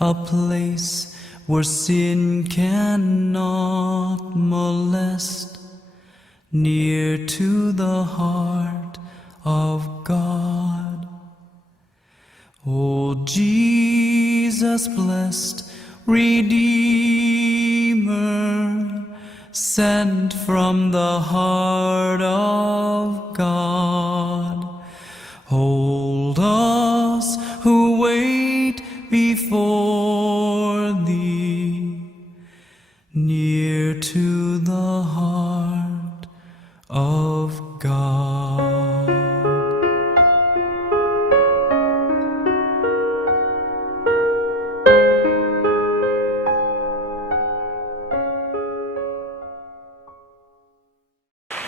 a place where sin cannot molest, near to the heart of God. O Jesus, blessed Redeemer, sent from the heart of God, hold us who wait before thee, near to the heart of God.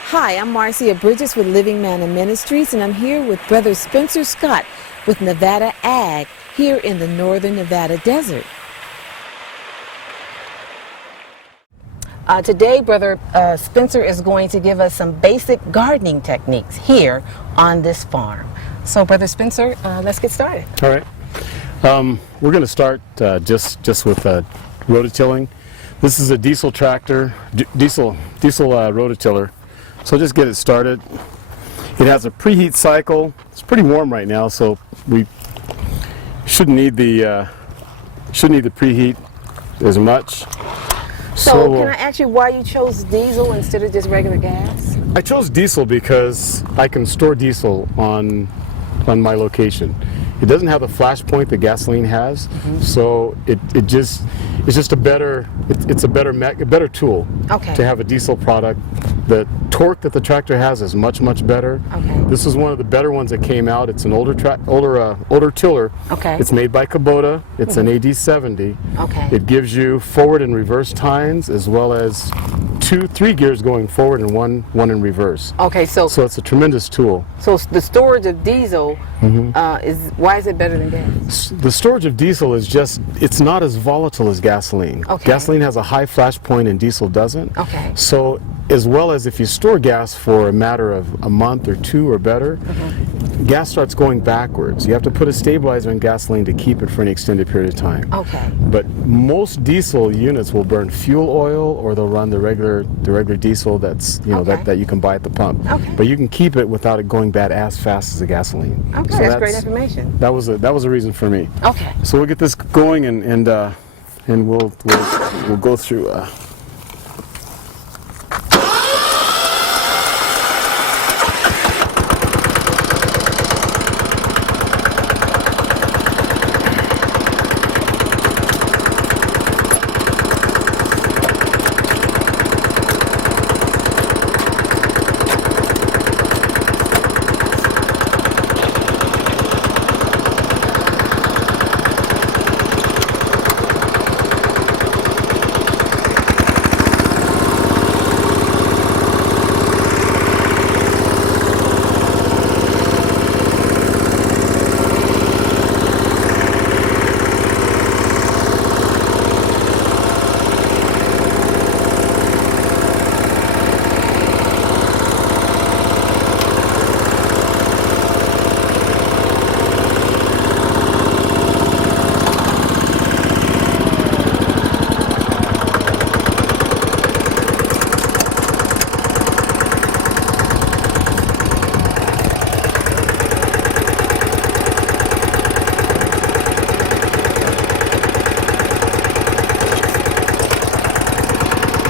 Hi, I'm Marcia Bridges with Living Manna Ministries, and I'm here with Brother Spencer Scott with Nevada Ag here in the northern Nevada desert. Today, Brother Spencer is going to give us some basic gardening techniques here on this farm. So, Brother Spencer, let's get started. All right. We're going to start just with rototilling. This is a diesel tractor, diesel rototiller. So just get it started. It has a preheat cycle. It's pretty warm right now, so we shouldn't need the preheat as much. So can I ask you why you chose diesel instead of just regular gas? I chose diesel because I can store diesel on my location. It doesn't have the flash point that gasoline has, so it's just a better tool to have a diesel product. The torque that the tractor has is much better. Okay. This is one of the better ones that came out. It's an older tiller. Okay. It's made by Kubota. It's an AD70. Okay. It gives you forward and reverse tines, as well as 3 gears going forward and one in reverse. Okay, so it's a tremendous tool. So the storage of diesel why is it better than gas? The storage of diesel is it's not as volatile as gasoline. Okay. Gasoline has a high flash point and diesel doesn't. Okay. So as well as if you store gas for a matter of a month or two or better, gas starts going backwards. You have to put a stabilizer in gasoline to keep it for an extended period of time. Okay. But most diesel units will burn fuel oil, or they'll run the regular diesel that's that you can buy at the pump. Okay. But you can keep it without it going bad as fast as the gasoline. Okay, So that's great information. That was a reason for me. Okay. So we'll get this going and we'll go through.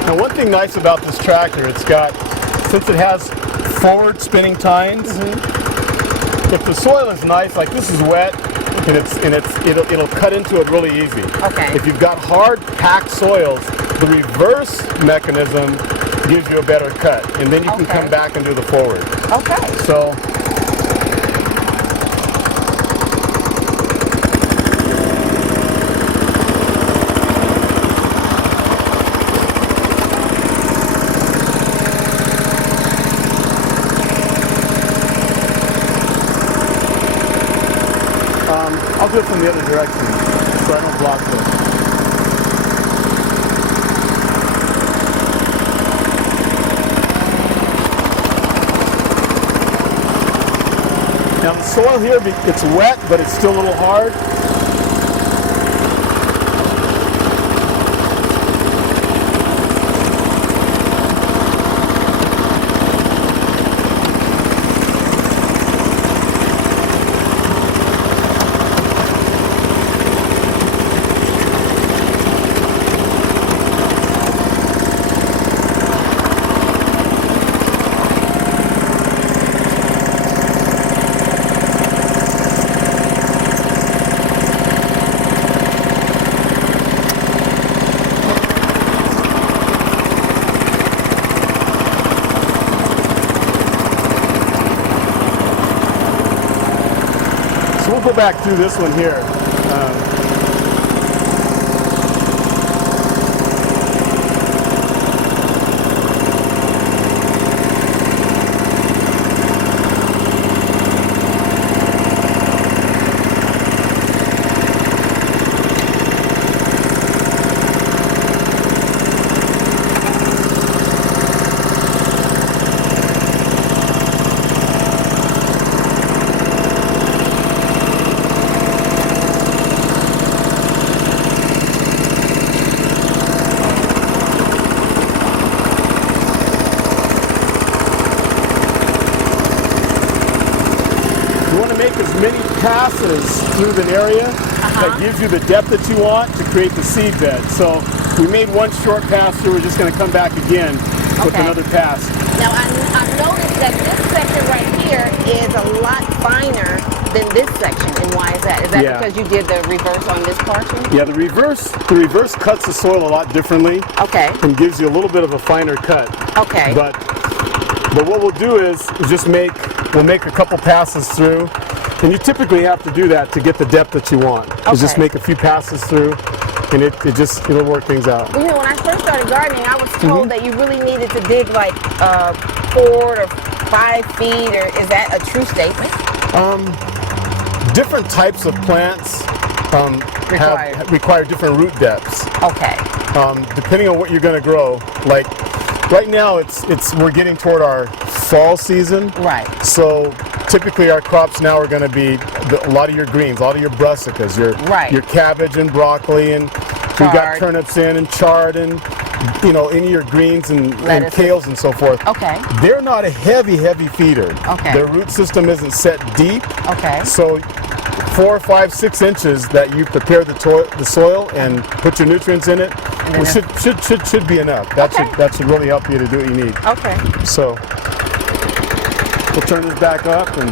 Now, one thing nice about this tractor, since it has forward spinning tines, if the soil is nice, like this is wet, it'll cut into it really easy. Okay. If you've got hard, packed soils, the reverse mechanism gives you a better cut, and then you can come back and do the forward. Okay. So. I'll do it from the other direction so I don't block this. Now the soil here, it's wet, but it's still a little hard. So we'll go back through this one here. As many passes through the area that gives you the depth that you want to create the seed bed. So we made one short pass here. We're just going to come back again with another pass. Now I've noticed that this section right here is a lot finer than this section. And why is that? Is that because you did the reverse on this portion? Yeah, the reverse cuts the soil a lot differently. Okay. And gives you a little bit of a finer cut. Okay. But what we'll do is just we'll make a couple passes through. And you typically have to do that to get the depth that you want. Okay. Just make a few passes through, and it'll work things out. Well, when I first started gardening, I was told that you really needed to dig like 4 to 5 feet, or is that a true statement? Different types of plants require different root depths. Okay. Depending on what you're going to grow, like right now, we're getting toward our fall season. Right. So typically our crops now are going to be a lot of your greens, a lot of your brassicas, your cabbage and broccoli, and we've got turnips and chard and any of your greens and kales and so forth. Okay. They're not a heavy feeder. Okay. Their root system isn't set deep. Okay. So 4, 5, 6 inches that you prepare the soil and put your nutrients in it, should be enough. That should really help you to do what you need. Okay. So we'll turn this back up and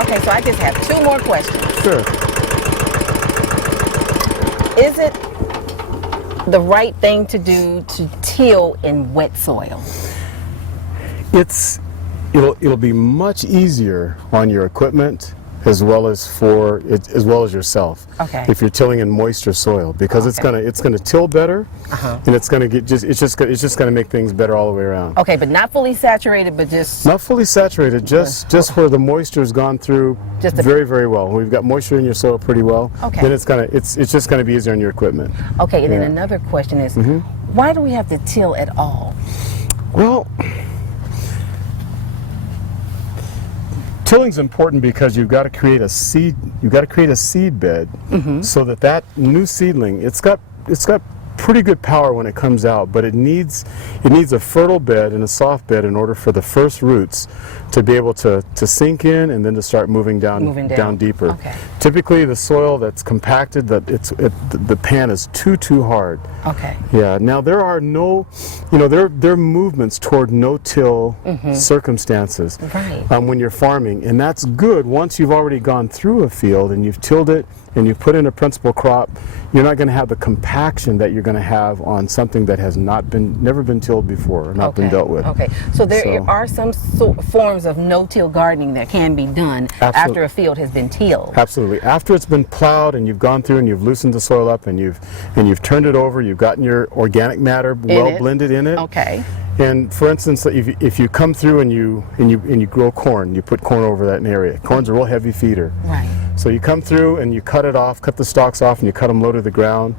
Okay, so I just have 2 more questions. Sure. Is it the right thing to do to till in wet soil? It'll be much easier on your equipment as well as yourself. Okay. If you're tilling in moisture soil, because it's gonna till better, and it's just gonna make things better all the way around. Okay, but not fully saturated, but just not fully saturated, just where the moisture's gone through very, very well. We've got moisture in your soil pretty well. Okay. Then it's just gonna be easier on your equipment. Okay, and then another question is, why do we have to till at all? Well, tilling's important because you've got to create a seed. You've got to create a seed bed so that new seedling, it's got pretty good power when it comes out, but it needs a fertile bed and a soft bed in order for the first roots to be able to sink in and then to start moving down deeper. Okay. Typically, the soil that's compacted, the pan is too hard. Okay. Yeah. Now there are there are movements toward no-till circumstances when you're farming, and that's good once you've already gone through a field and you've tilled it and you put in a principal crop, you're not going to have the compaction that you're going to have on something that has never been tilled before, or not been dealt with. Okay, so there are some forms of no-till gardening that can be done after a field has been tilled. Absolutely. After it's been plowed and you've gone through and you've loosened the soil up and you've turned it over, you've gotten your organic matter well blended in it. Okay. And for instance, if you come through and you grow corn, you put corn over that area. Corn's a real heavy feeder. Right. So you come through and you cut it off, cut the stalks off, and you cut them low to the ground,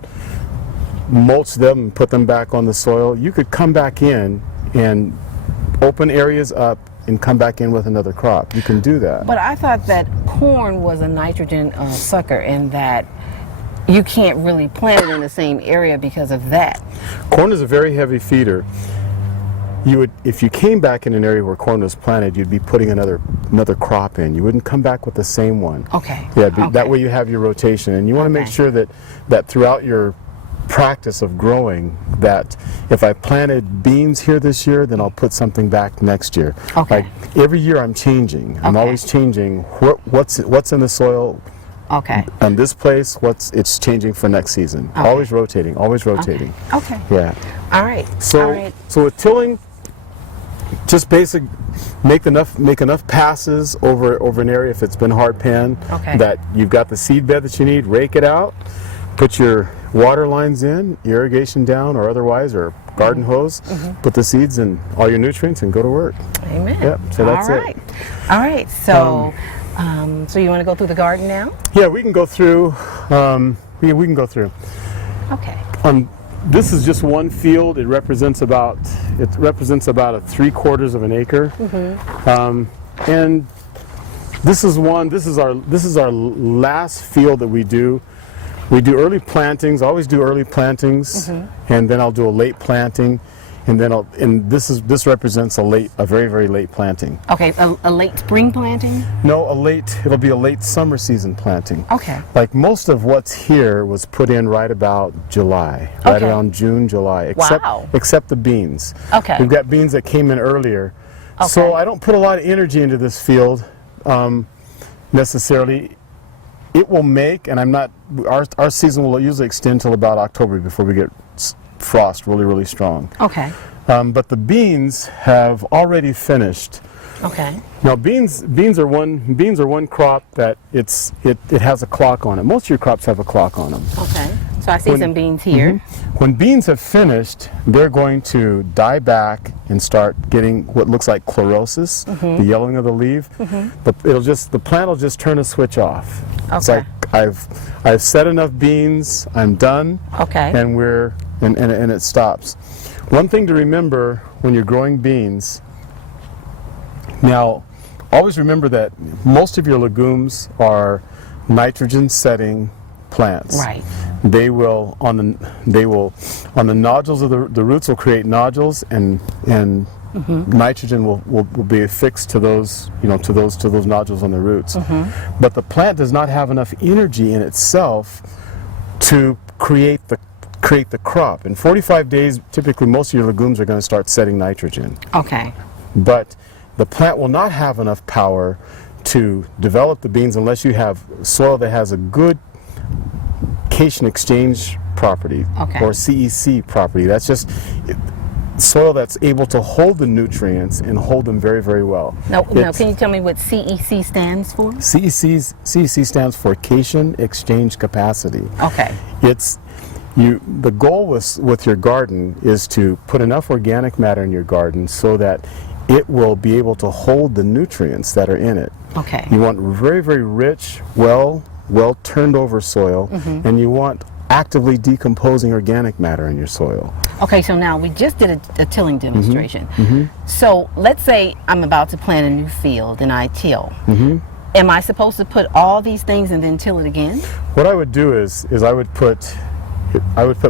mulch them and put them back on the soil. You could come back in and open areas up and come back in with another crop. You can do that. But I thought that corn was a nitrogen sucker, and that you can't really plant it in the same area because of that. Corn is a very heavy feeder. If you came back in an area where corn was planted, you'd be putting another crop in. You wouldn't come back with the same one. Okay. Yeah, that way you have your rotation, and you want to make sure that throughout your practice of growing, that if I planted beans here this year, then I'll put something back next year. Okay. Like every year I'm changing. I'm always changing what's in the soil. Okay. And this place, it's changing for next season. Okay. Always rotating, always rotating. Okay. Yeah. All right. So with tilling, just make enough passes over an area if it's been hard pan, that you've got the seed bed that you need. Rake it out, put your water lines in, irrigation down or otherwise, or garden hose, put the seeds and all your nutrients and go to work. Amen. Yep, so that's it. All right, so so you want to go through the garden now? Yeah, we can go through. We can go through. Okay. This is just one field. It represents about a 3/4 of an acre, and this is our last field that we do. We do early plantings. Always do early plantings, and then I'll do a late planting, and then this represents a very, very late planting. Okay, a late spring planting? No, it'll be a late summer season planting. Okay. Like most of what's here was put in right about July, right around June, July, except the beans. Okay. We've got beans that came in earlier. Okay. So I don't put a lot of energy into this field necessarily. It will make, and our season will usually extend till about October before we get frost really, really strong. Okay. But the beans have already finished. Okay. Now beans are one crop that it has a clock on it. Most of your crops have a clock on them. Okay. So I see some beans here. When beans have finished, they're going to die back and start getting what looks like chlorosis, the yellowing of the leaf. The plant will just turn a switch off. Okay. It's like I've set enough beans, I'm done. Okay. And and it stops. One thing to remember when you're growing beans, now always remember that most of your legumes are nitrogen setting plants. Right. They will on the nodules of the roots will create nodules, and nitrogen will be affixed to those to those nodules on the roots. But the plant does not have enough energy in itself to create the crop. In 45 days, typically most of your legumes are going to start setting nitrogen. Okay. But the plant will not have enough power to develop the beans unless you have soil that has a good cation exchange property, or CEC property. That's just soil that's able to hold the nutrients and hold them very, very well. Now, can you tell me what CEC stands for? CEC stands for cation exchange capacity. Okay. The goal with your garden is to put enough organic matter in your garden so that it will be able to hold the nutrients that are in it. Okay. You want very, very rich, well turned over soil, and you want actively decomposing organic matter in your soil. Okay, so now we just did a tilling demonstration. So let's say I'm about to plant a new field and I till. Am I supposed to put all these things and then till it again? What I would do is I would put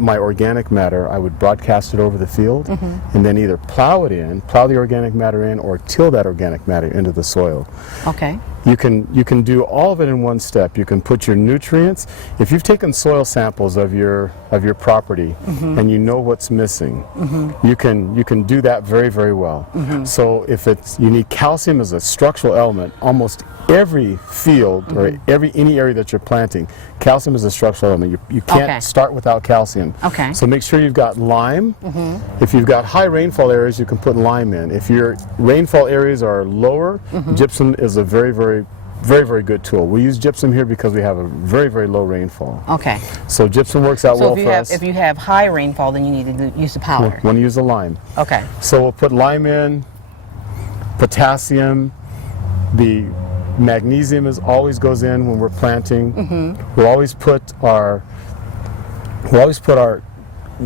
my organic matter, I would broadcast it over the field, and then either plow the organic matter in, or till that organic matter into the soil. Okay. you can do all of it in one step. You can put your nutrients. If you've taken soil samples of your property and you know what's missing, you can do that very, very well. So if you need calcium as a structural element, almost every field or any area that you're planting, calcium is a structural element. You can't start without calcium. Okay. So make sure you've got lime. If you've got high rainfall areas, you can put lime in. If your rainfall areas are lower, gypsum is a very, very, very, very good tool. We use gypsum here because we have a very, very low rainfall. Okay. So gypsum works out well for us. If you have high rainfall, then you need to use the powder. Want to use the lime. Okay. So we'll put lime in, potassium, the magnesium always goes in when we're planting. We'll always put our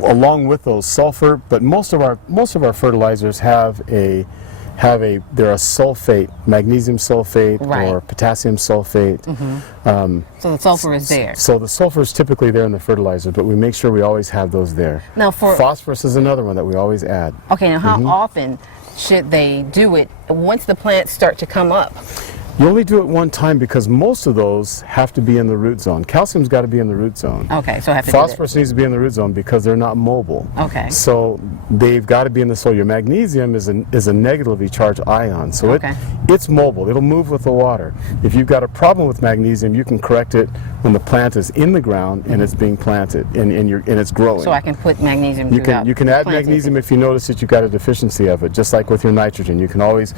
along with those sulfur, but most of our fertilizers they're a sulfate, magnesium sulfate or potassium sulfate. So the sulfur is there. So the sulfur is typically there in the fertilizer, but we make sure we always have those there. Now phosphorus is another one that we always add. Okay, now how often should they do it once the plants start to come up? You only do it one time because most of those have to be in the root zone. Calcium's got to be in the root zone. Okay, so I have to Phosphorus needs to be in the root zone because they're not mobile. Okay. So they've got to be in the soil. Your magnesium is a negatively charged ion, so it's mobile. It'll move with the water. If you've got a problem with magnesium, you can correct it when the plant is in the ground and it's being planted and it's growing. So I can put magnesium throughout. You can add magnesium if you notice that you've got a deficiency of it, just like with your nitrogen. You can always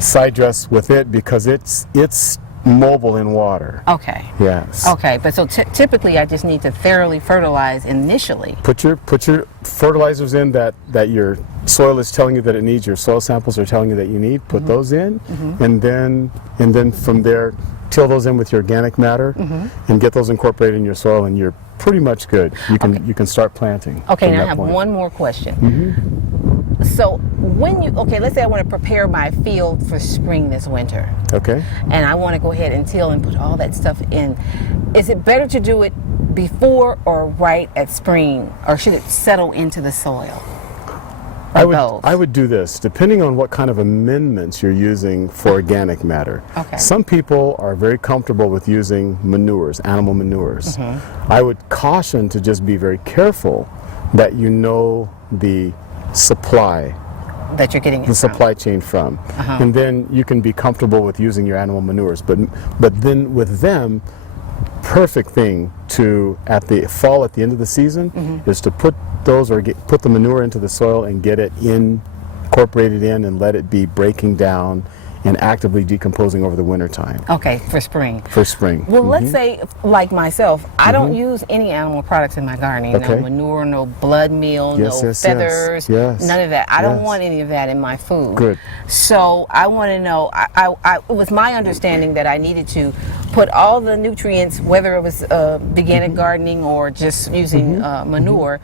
side dress with it because it's mobile in water. Okay. Yes. Okay, but so typically I just need to thoroughly fertilize initially. Put your fertilizers in that your soil is telling you that it needs. Your soil samples are telling you that you need. Put those in, and then from there till those in with your organic matter and get those incorporated in your soil, and you're pretty much good. You can start planting. Okay, now I have one more question. So let's say I want to prepare my field for spring this winter. Okay. And I want to go ahead and till and put all that stuff in. Is it better to do it before or right at spring, or should it settle into the soil? I would do this, depending on what kind of amendments you're using for organic matter. Okay. Some people are very comfortable with using manures, animal manures. I would caution to just be very careful that you know the supply that you're getting the supply chain from, and then you can be comfortable with using your animal manures. But then with them, perfect thing to at the end of the season is to put those put the manure into the soil and get it incorporated in and let it be breaking down and actively decomposing over the winter time. Okay, for spring. For spring. Well, let's say, like myself, I don't use any animal products in my gardening. Okay. No manure, no blood meal, no feathers, none of that. I don't want any of that in my food. Good. So I want to know, it was my understanding that I needed to put all the nutrients, whether it was organic gardening or just using manure,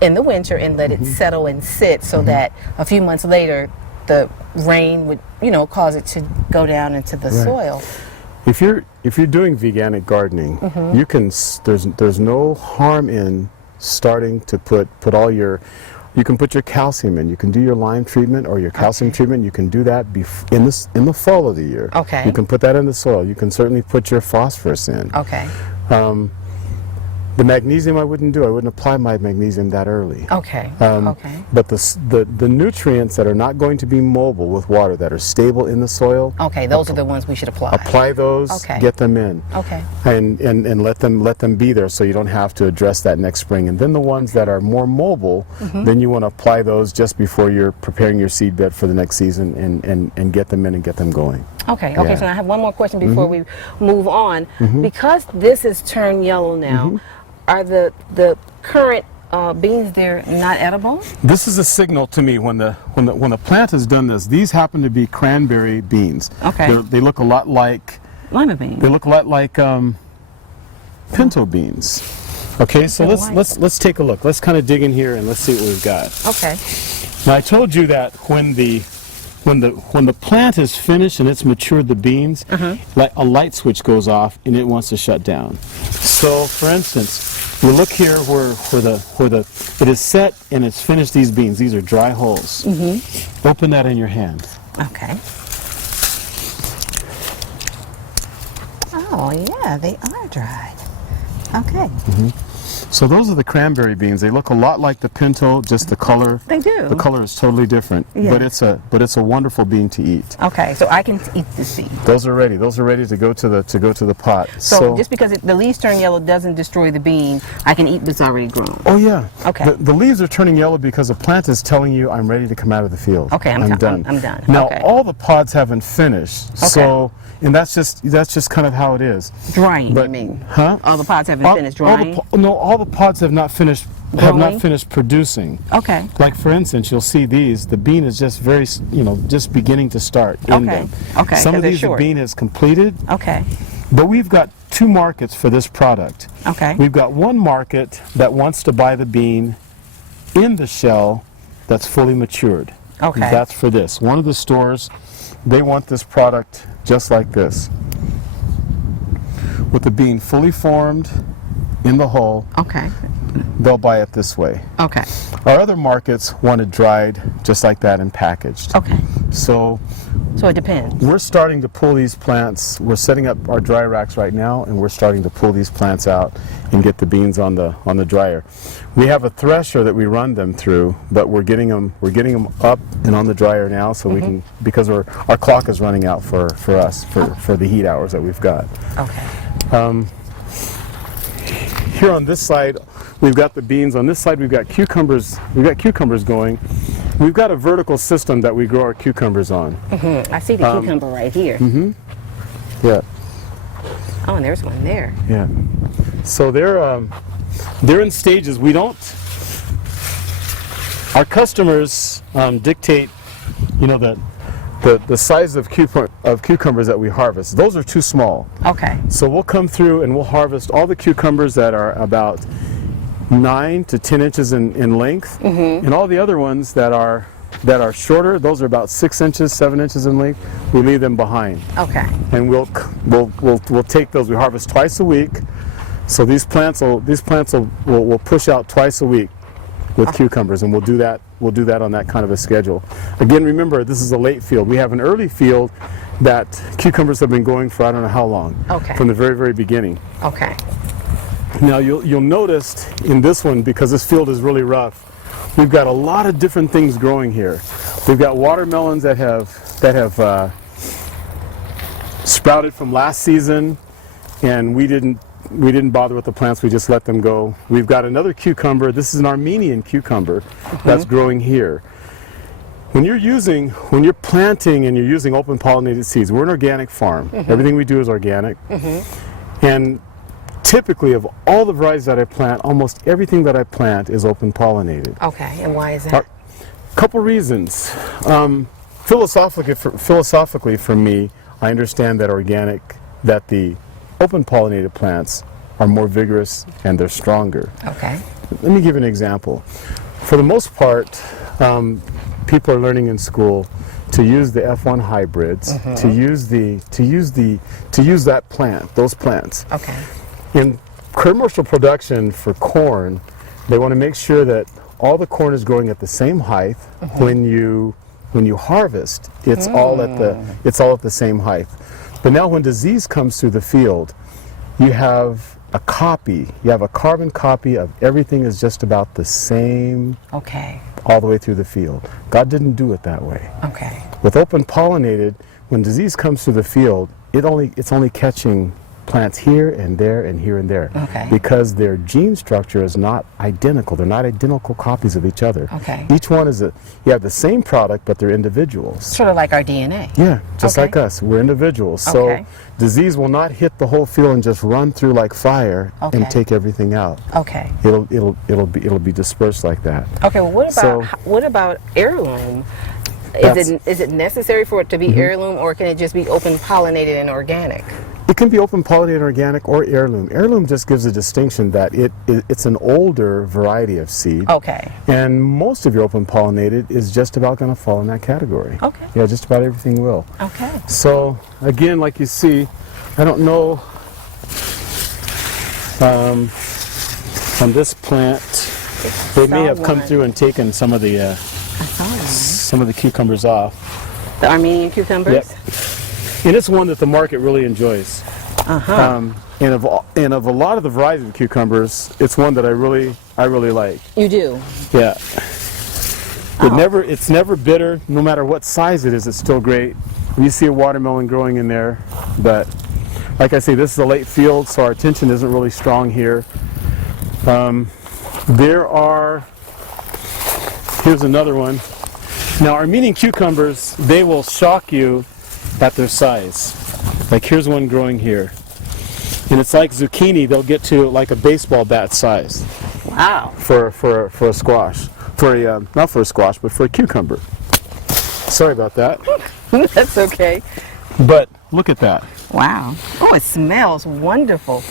in the winter and let it settle and sit so that a few months later, the rain would, cause it to go down into the soil. If you're doing veganic gardening, you can. There's no harm in starting to put all your. You can put your calcium in. You can do your lime treatment or your calcium treatment. You can do that in the fall of the year. Okay. You can put that in the soil. You can certainly put your phosphorus in. Okay. The magnesium I wouldn't do. I wouldn't apply my magnesium that early. Okay. But the nutrients that are not going to be mobile with water, that are stable in the soil. Okay, those are the ones we should apply. Apply those. Okay. Get them in. Okay. And let them be there so you don't have to address that next spring. And then the ones that are more mobile, then you want to apply those just before you're preparing your seed bed for the next season and get them in and get them going. Okay. So I have one more question before we move on. Because this is turned yellow now, are the current beans there not edible? This is a signal to me when the plant has done this. These happen to be cranberry beans. Okay. They look a lot like lima beans. They look a lot like pinto beans. Okay, so let's take a look. Let's kind of dig in here and let's see what we've got. Okay. Now I told you that when the plant is finished and it's matured the beans, like a light switch goes off and it wants to shut down. So, for instance, you look here where it is set and it's finished these beans. These are dry holes. Open that in your hand. Okay. Oh, yeah, they are dried. Okay. So those are the cranberry beans. They look a lot like the pinto, just the color. They do. The color is totally different, Yeah. but it's a wonderful bean to eat. Okay, so I can eat the seed. Those are ready. Those are ready to go to the pot. So just because the leaves turn yellow doesn't destroy the bean, I can eat what's already grown. Oh yeah. Okay. The leaves are turning yellow because the plant is telling you I'm ready to come out of the field. Okay, I'm done. I'm done. Now Okay. all the pods haven't finished. Okay. So and that's just kind of how it is. Drying, But- you mean? Huh? All the pods haven't finished drying? All the pods have not finished Growing? producing. Okay. Like for instance, you'll see these. The bean is just very, just beginning to start in Okay. them. Okay, Some 'cause of they're these, the short. bean is completed, Okay. but we've got two markets for this product. Okay. We've got one market that wants to buy the bean in the shell that's fully matured. Okay. That's for this. One of the stores, they want this product just like this, with the bean fully formed in the hull. Okay. They'll buy it this way. Okay. Our other markets want it dried just like that and packaged. Okay. So So it depends. we're starting to pull these plants. We're setting up our dry racks right now, and we're starting to pull these plants out and get the beans on the dryer. We have a thresher that we run them through, but we're getting them up and on the dryer now, so we can, because our clock is running out for us for the heat hours that we've got. Okay. Here on this side, we've got the beans. On this side, we've got cucumbers. We've got cucumbers going. We've got a vertical system that we grow our cucumbers on. I see the cucumber right here. Yeah, Oh, and there's one there. yeah. So they're in stages. We don't. Our customers dictate, the size of cucumbers that we harvest. Those are too small. Okay. So we'll come through and we'll harvest all the cucumbers that are about 9 to 10 inches in length, and all the other ones that are shorter. Those are about 6 inches, 7 inches in length. We leave them behind, Okay. and we'll take those. We harvest twice a week, so these plants will push out twice a week with cucumbers, and we'll do that on that kind of a schedule. Again, remember, this is a late field. We have an early field that cucumbers have been going for I don't know how long. Okay. From the very, very beginning. Okay. Now you'll notice in this one, because this field is really rough, we've got a lot of different things growing here. We've got watermelons that have sprouted from last season, and we didn't bother with the plants. We just let them go. We've got another cucumber. This is an Armenian cucumber that's growing here. When you're planting and you're using open pollinated seeds, we're an organic farm. Everything we do is organic. And typically, of all the varieties that I plant, almost everything that I plant is open pollinated. Okay. And why is that? Couple reasons. Philosophically, for me, I understand that the open pollinated plants are more vigorous and they're stronger. Okay. Let me give an example. For the most part, people are learning in school to use the F1 hybrids, to use those plants. Okay. In commercial production for corn, they want to make sure that all the corn is growing at the same height. When you harvest, it's all at the same height. But now when disease comes through the field, you have a carbon copy of everything is just about the same Okay. all the way through the field. God didn't do it that way. Okay. With open pollinated, when disease comes through the field, it's only catching plants here and there and here and there. Okay. Because their gene structure is not identical. They're not identical copies of each other. Okay. Each one you have the same product, but they're individuals. Sort of like our DNA. Yeah, just Okay. like us. We're individuals. So Okay. disease will not hit the whole field and just run through like fire Okay. and take everything out. Okay. It'll be dispersed like that. Okay. Well, what about heirloom? Is it necessary for it to be heirloom, or can it just be open pollinated and organic? It can be open pollinated organic or heirloom. Heirloom just gives a distinction that it's an older variety of seed. Okay. And most of your open pollinated is just about going to fall in that category. Okay. Yeah, just about everything will. Okay. So again, like you see, I don't know on this plant, they may have come through and taken some of the cucumbers off. The Armenian cucumbers? Yep. And it's one that the market really enjoys. And of a lot of the varieties of cucumbers, it's one that I really like. You do? Yeah. It's never bitter. No matter what size it is, it's still great. And you see a watermelon growing in there, but like I say, this is a late field, so our tension isn't really strong here. Here's another one. Now, Armenian cucumbers, they will shock you at their size. Like here's one growing here. And it's like zucchini, they'll get to like a baseball bat size. Wow. For a squash. Not for a squash, but for a cucumber. Sorry about that. That's okay. But look at that. Wow. Oh, it smells wonderful.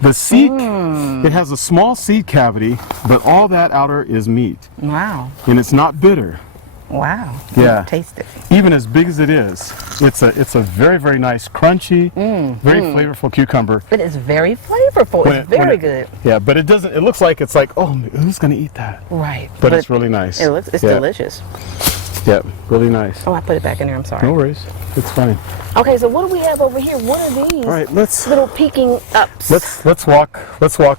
The seed, it has a small seed cavity, but all that outer is meat. Wow. And it's not bitter. Wow. Yeah. Taste it. Even as big as it is, it's a very, very nice, crunchy, very flavorful cucumber. It is very flavorful. It's very good. Yeah, but it doesn't, it looks like it's like, oh, who's going to eat that? Right. But it's really nice. It's delicious. Yeah, really nice. Oh, I put it back in there. I'm sorry. No worries. It's fine. Okay, so what do we have over here? What are these? All right, let's little peeking ups. let's walk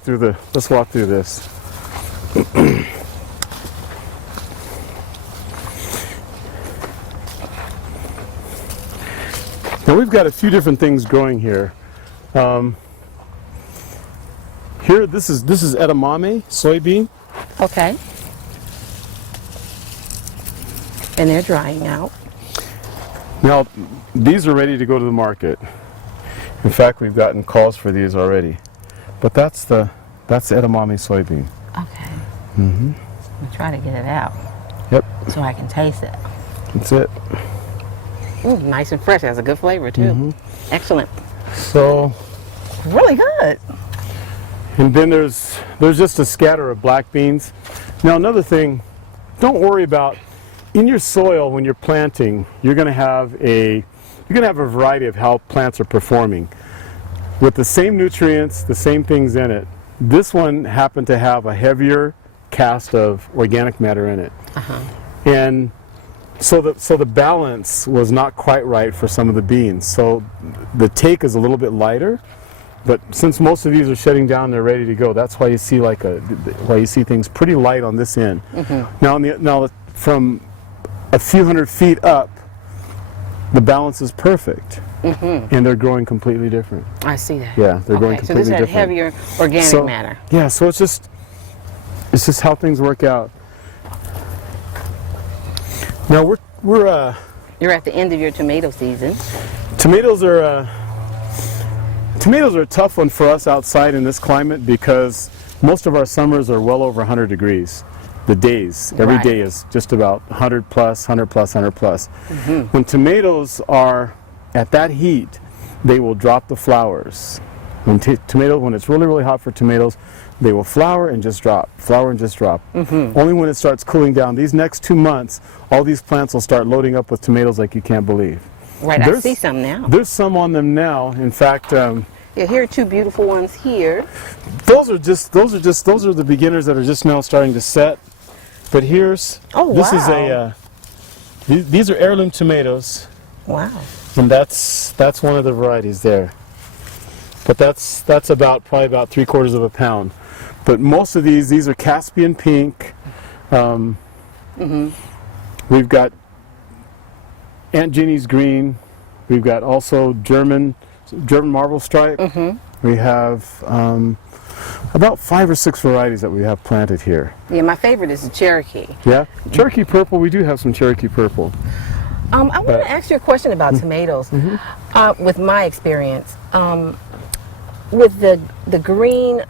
through this. Now we've got a few different things growing here. Here, this is edamame soybean. Okay. And they're drying out. Now, these are ready to go to the market. In fact, we've gotten calls for these already. But that's edamame soybean. Okay. I'm trying to get it out. Yep. So I can taste it. That's it. Nice and fresh. It has a good flavor too. Excellent. So. Really good. And then there's just a scatter of black beans. Now another thing, don't worry about, in your soil when you're planting, you're going to have a variety of how plants are performing. With the same nutrients, the same things in it. This one happened to have a heavier cast of organic matter in it. And so the balance was not quite right for some of the beans. So the take is a little bit lighter, but since most of these are shutting down, they're ready to go. That's why you see things pretty light on this end. Now from a few hundred feet up, the balance is perfect, and they're growing completely different. I see that. Yeah, they're growing completely different. So this had heavier organic matter. Yeah, so it's just how things work out. Now you're at the end of your tomato season. Tomatoes are a tough one for us outside in this climate because most of our summers are well over 100 degrees. The days, every day is just about 100 plus, 100 plus, 100 plus. When tomatoes are at that heat, they will drop the flowers. When it's really, really hot for tomatoes, they will flower and just drop, flower and just drop. Only when it starts cooling down, these next 2 months, all these plants will start loading up with tomatoes like you can't believe. Right, I see some now. There's some on them now. In fact, yeah, here are two beautiful ones here. Those are the beginners that are just now starting to set. But here's these are heirloom tomatoes. Wow. And that's one of the varieties there. But that's probably about 3/4 of a pound. But most of these are Caspian pink. We've got Aunt Jenny's green. We've got also German marble stripe. We have about 5 or 6 varieties that we have planted here. Yeah, my favorite is the Cherokee. Yeah, Cherokee purple. We do have some Cherokee purple. I want to ask you a question about tomatoes. With my experience, with the green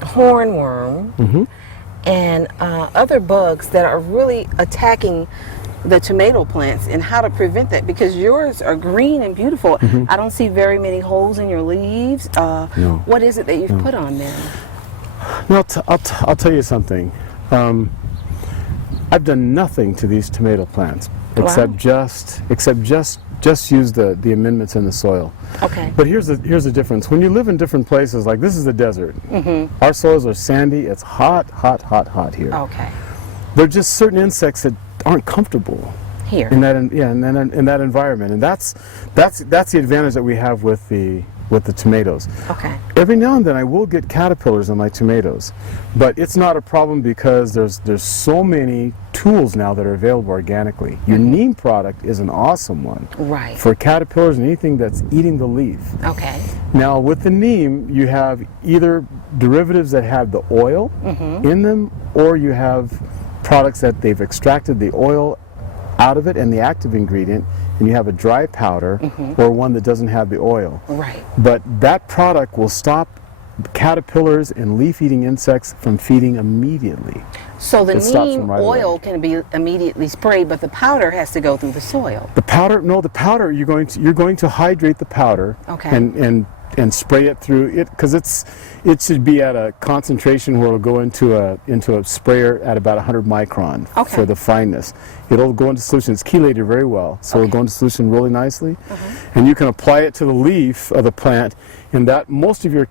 hornworm and other bugs that are really attacking the tomato plants, and how to prevent that, because yours are green and beautiful. I don't see very many holes in your leaves. No. What is it that you've put on them? No, I'll tell you something. I've done nothing to these tomato plants except just use the amendments in the soil. Okay. But here's the difference. When you live in different places, like this is the desert. Our soils are sandy. It's hot here. Okay. There are just certain insects that aren't comfortable here. in that in that environment, and that's the advantage that we have with the tomatoes. Okay. Every now and then I will get caterpillars on my tomatoes, but it's not a problem because there's so many tools now that are available organically. Your neem product is an awesome one Right. for caterpillars and anything that's eating the leaf. Okay. Now with the neem, you have either derivatives that have the oil in them, or you have products that they've extracted the oil out of it and the active ingredient, and you have a dry powder or one that doesn't have the oil. Right. But that product will stop caterpillars and leaf-eating insects from feeding immediately. So the It stops them neem right away. oil can be immediately sprayed, but the powder has to go through the soil. The powder, no, the powder you're going to hydrate the powder Okay. and spray it through it, because it should be at a concentration where it'll go into a sprayer at about 100 micron Okay. for the fineness. It'll go into solution. It's chelated very well, so it'll go into solution really nicely, and you can apply it to the leaf of the plant. And that most of your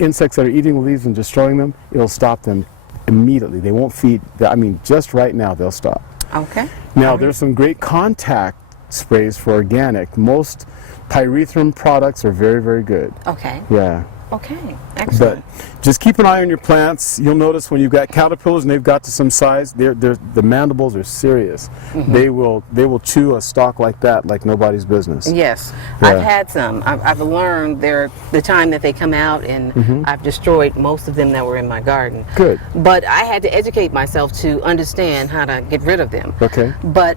insects that are eating the leaves and destroying them, it'll stop them immediately. They won't feed. I mean, just right now they'll stop. Okay. Now there's some great contact sprays for organic. Most pyrethrum products are very, very good. Okay. Yeah. Okay. But Excellent. just keep an eye on your plants. You'll notice when you've got caterpillars and they've got to some size, the mandibles are serious. They will chew a stalk like that like nobody's business. Yes, Yeah. I've had some. I've learned the time that they come out, and I've destroyed most of them that were in my garden. Good. But I had to educate myself to understand how to get rid of them. Okay. But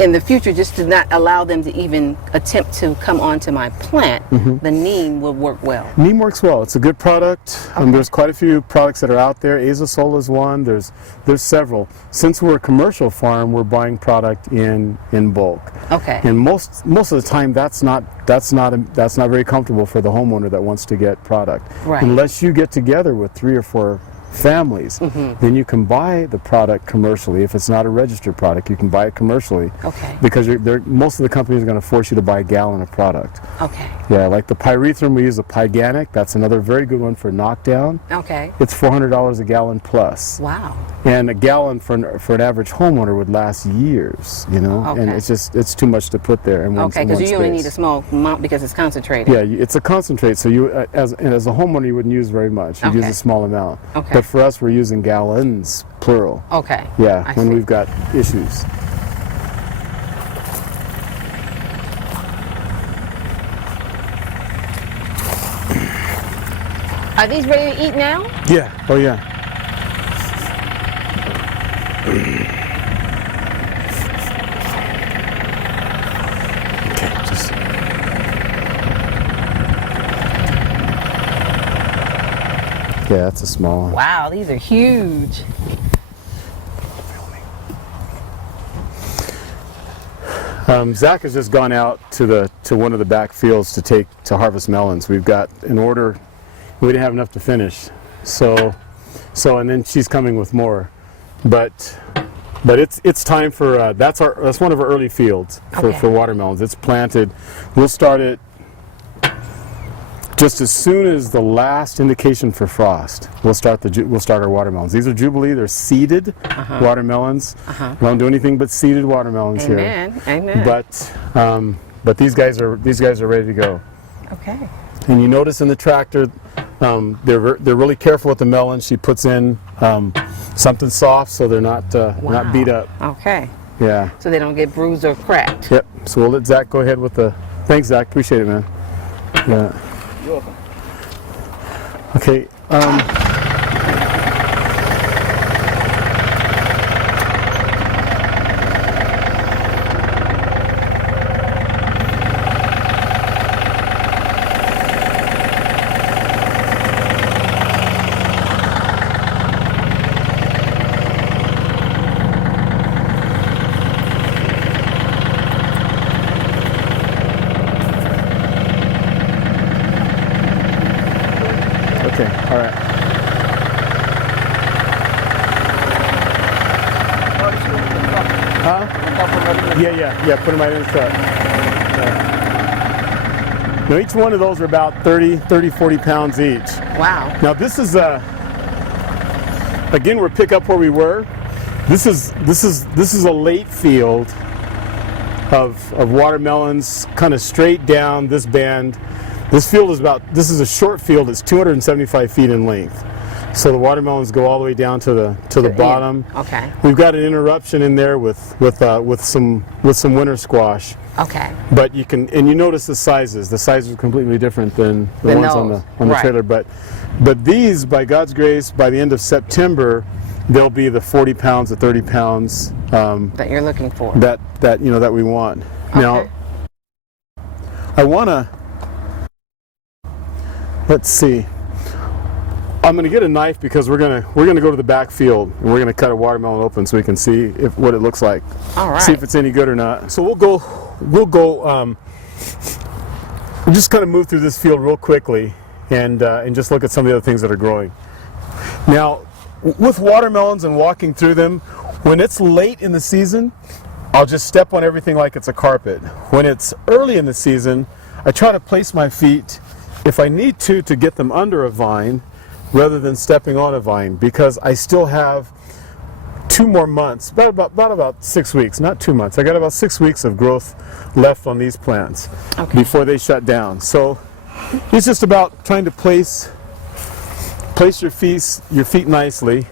in the future, just to not allow them to even attempt to come onto my plant, the neem would work well. Neem works well. It's a good product. There's quite a few products that are out there. Azosol is one. There's several. Since we're a commercial farm, we're buying product in bulk. Okay. And most of the time, that's not very comfortable for the homeowner that wants to get product. Right. Unless you get together with 3 or 4 families, then you can buy the product commercially. If it's not a registered product, you can buy it commercially. Okay. Because most of the companies are going to force you to buy a gallon of product. Okay. Yeah, like the pyrethrum, we use a Pyganic. That's another very good one for knockdown. Okay. It's $400 a gallon plus. Wow. And a gallon for an average homeowner would last years, you know? And Okay. it's too much to put there in one Okay, because you only space. need a small amount because it's concentrated. Yeah, it's a concentrate, so you, as a homeowner, you wouldn't use very much. You'd use Okay. a small amount. Okay. But for us, we're using gallons, plural. Okay. Yeah, I when see. we've got issues. Are these ready to eat now? Yeah, oh yeah. Okay, just... Yeah, that's a small one. Wow, these are huge. Zach has just gone out to one of the back fields to harvest melons. We've got an order. We didn't have enough to finish, so and then she's coming with more. But it's time for that's one of our early fields Okay. for watermelons. It's planted. We'll start it just as soon as the last indication for frost. We'll start our watermelons. These are Jubilee. They're seeded watermelons. We don't do anything but seeded watermelons here. Amen. Amen. But these guys are ready to go. Okay. And you notice in the tractor, they're really careful with the melons. She puts in something soft so they're not beat up. Okay. Yeah. So they don't get bruised or cracked. Yep. So we'll let Zach go ahead with the. Thanks, Zach. Appreciate it, man. Yeah. You're welcome. Okay. Okay. All right. Huh? Yeah. Put them right in the truck. Yeah. Now each one of those are about 30, 40 pounds each. Wow. Now this is again, we're pick up where we were. This is a late field of watermelons, kind of straight down this band. This field is this is a short field. It's 275 feet in length. So the watermelons go all the way down to the bottom. Okay. We've got an interruption in there with some winter squash. Okay. But you notice the sizes. The sizes are completely different than the ones on the trailer. But these, by God's grace, by the end of September, they'll be the 40 pounds to 30 pounds that you're looking for. That we want. Okay. Now, I wanna. Let's see. I'm going to get a knife because we're going to go to the back field and we're going to cut a watermelon open so we can see what it looks like. All right. See if it's any good or not. So we'll just kind of move through this field real quickly and just look at some of the other things that are growing. Now, with watermelons and walking through them, when it's late in the season, I'll just step on everything like it's a carpet. When it's early in the season, I try to place my feet, if I need to get them under a vine, rather than stepping on a vine, because I still have 2 more months, about 6 weeks, not 2 months. I got about 6 weeks of growth left on these plants before they shut down. So it's just about trying to place your feet nicely.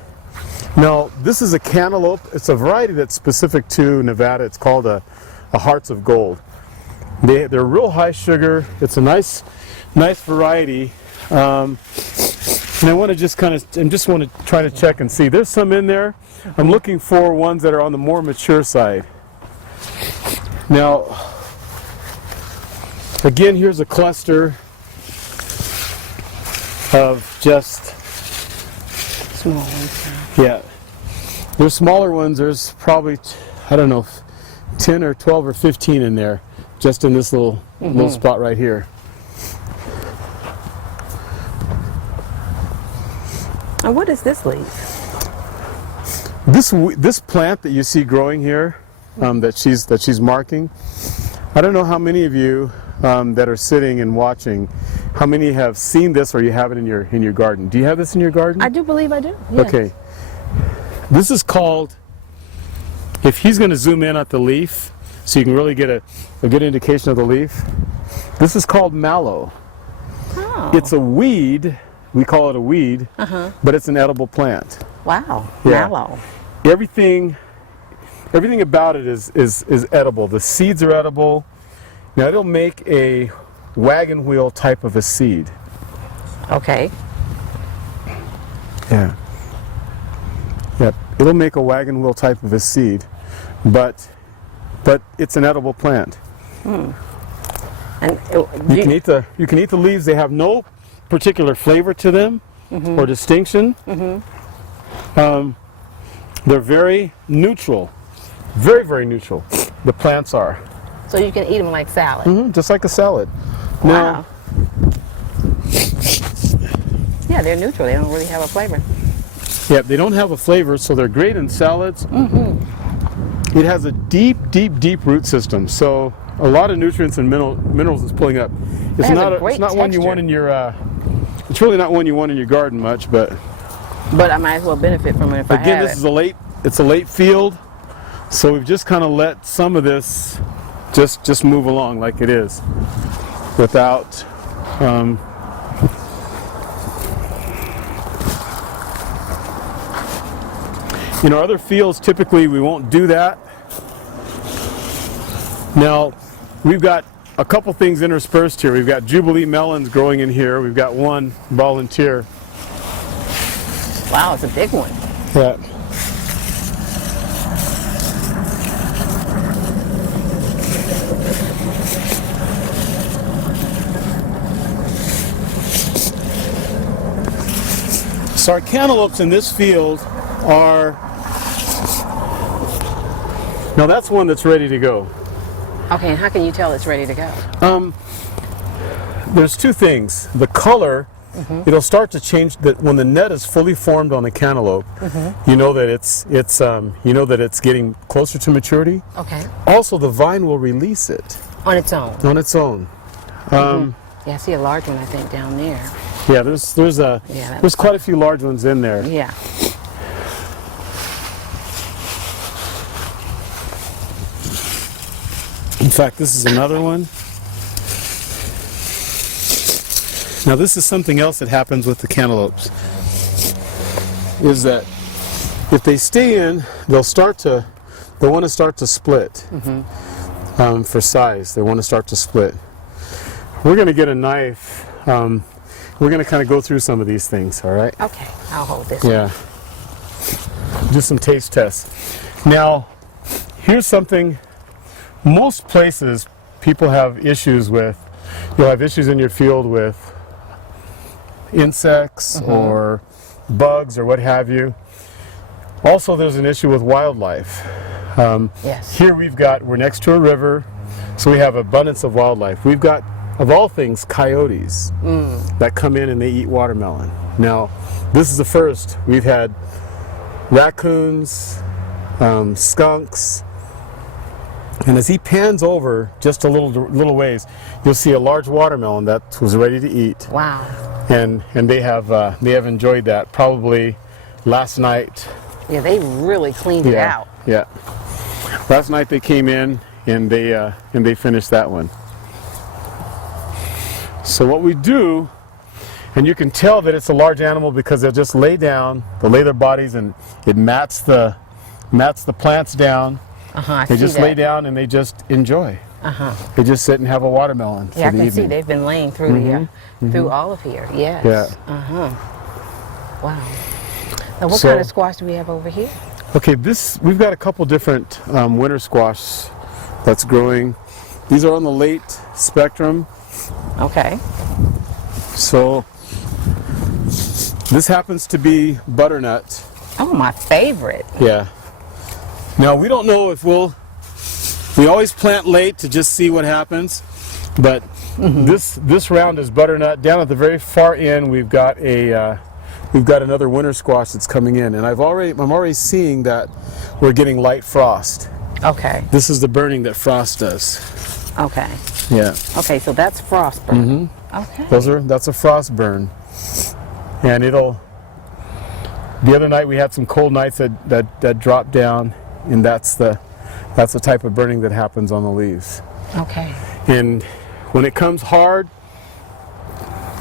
Now this is a cantaloupe. It's a variety that's specific to Nevada. It's called a Hearts of Gold. They're real high sugar. It's a nice variety. And I want to just want to try to check and see. There's some in there. I'm looking for ones that are on the more mature side. Now, again, here's a cluster of just Small ones. yeah. There's smaller ones. There's probably, I don't know, 10 or 12 or 15 in there, just in this little spot right here. And what is this leaf? This plant that you see growing here, that she's marking, I don't know how many of you that are sitting and watching, how many have seen this or you have it in your garden. Do you have this in your garden? I do believe I do. Yes. Okay. This is called, if he's going to zoom in at the leaf so you can really get a good indication of the leaf, this is called mallow. Oh. It's a weed. We call it a weed, but it's an edible plant. Wow. Yeah. Mallow. Everything about it is edible. The seeds are edible. Now it'll make a wagon wheel type of a seed. Okay. Yeah. Yep. It'll make a wagon wheel type of a seed, but it's an edible plant. And You can eat the leaves. They have no particular flavor to them or distinction. They're very neutral, very neutral. The plants are. so you can eat them like salad. Just like a salad. Wow. Yeah, they're neutral. They don't really have a flavor. Yeah, they don't have a flavor, so they're great in salads. It has a deep root system, so a lot of nutrients and minerals is pulling up. It's not one you want in your. It's really not one you want in your garden much, but I might as well benefit from it if I have again, this is it's a late field, so we've just kind of let some of this just move along like it is, without. Other fields typically we won't do that. Now, we've got a couple things interspersed here. We've got Jubilee melons growing in here. We've got one volunteer. Wow, it's a big one. Yeah. So our cantaloupes in this field are, now that's one that's ready to go. Okay, and how can you tell it's ready to go? There's two things. The color, it'll start to change when the net is fully formed on the cantaloupe. You know that it's getting closer to maturity. Okay. Also, the vine will release it On its own. on its own. Yeah, I see a large one I think down there. Yeah, there's quite a few large ones in there. Yeah. In fact, this is another one. Now this is something else that happens with the cantaloupes, is that if they stay in, they'll want to start to split. For size, they want to start to split. We're going to get a knife. We're going to kind of go through some of these things, all right? Okay, I'll hold this. Yeah. Just some taste tests. Now, here's something. Most places, people have issues with. You'll have issues in your field with insects or bugs or what have you. Also, there's an issue with wildlife. Yes. Here we're next to a river, so we have abundance of wildlife. We've got, of all things, coyotes that come in and they eat watermelon. Now, this is the first. We've had raccoons, skunks, and as he pans over just a little ways, you'll see a large watermelon that was ready to eat. Wow. And they have enjoyed that probably last night. Yeah, they really cleaned it out. Yeah. Last night they came in and they finished that one. So what we do, and you can tell that it's a large animal because they'll just lay down, they'll lay their bodies and it mats the plants down. They just lay down and they just enjoy. They just sit and have a watermelon for the evening. Yeah, I can see they've been laying through through all of here. Yes. Yeah. Wow. Now, what kind of squash do we have over here? Okay, we've got a couple different winter squash that's growing. These are on the late spectrum. Okay. So this happens to be butternut. Oh, my favorite. Yeah. Now we don't know if we always plant late to just see what happens, but this round is butternut. Down at the very far end, we've got another winter squash that's coming in, and I'm already seeing that we're getting light frost. Okay. This is the burning that frost does. Okay. Yeah. Okay, so that's frost burn. Okay. That's a frost burn, and the other night we had some cold nights that dropped down, and that's the type of burning that happens on the leaves. Okay. And when it comes hard,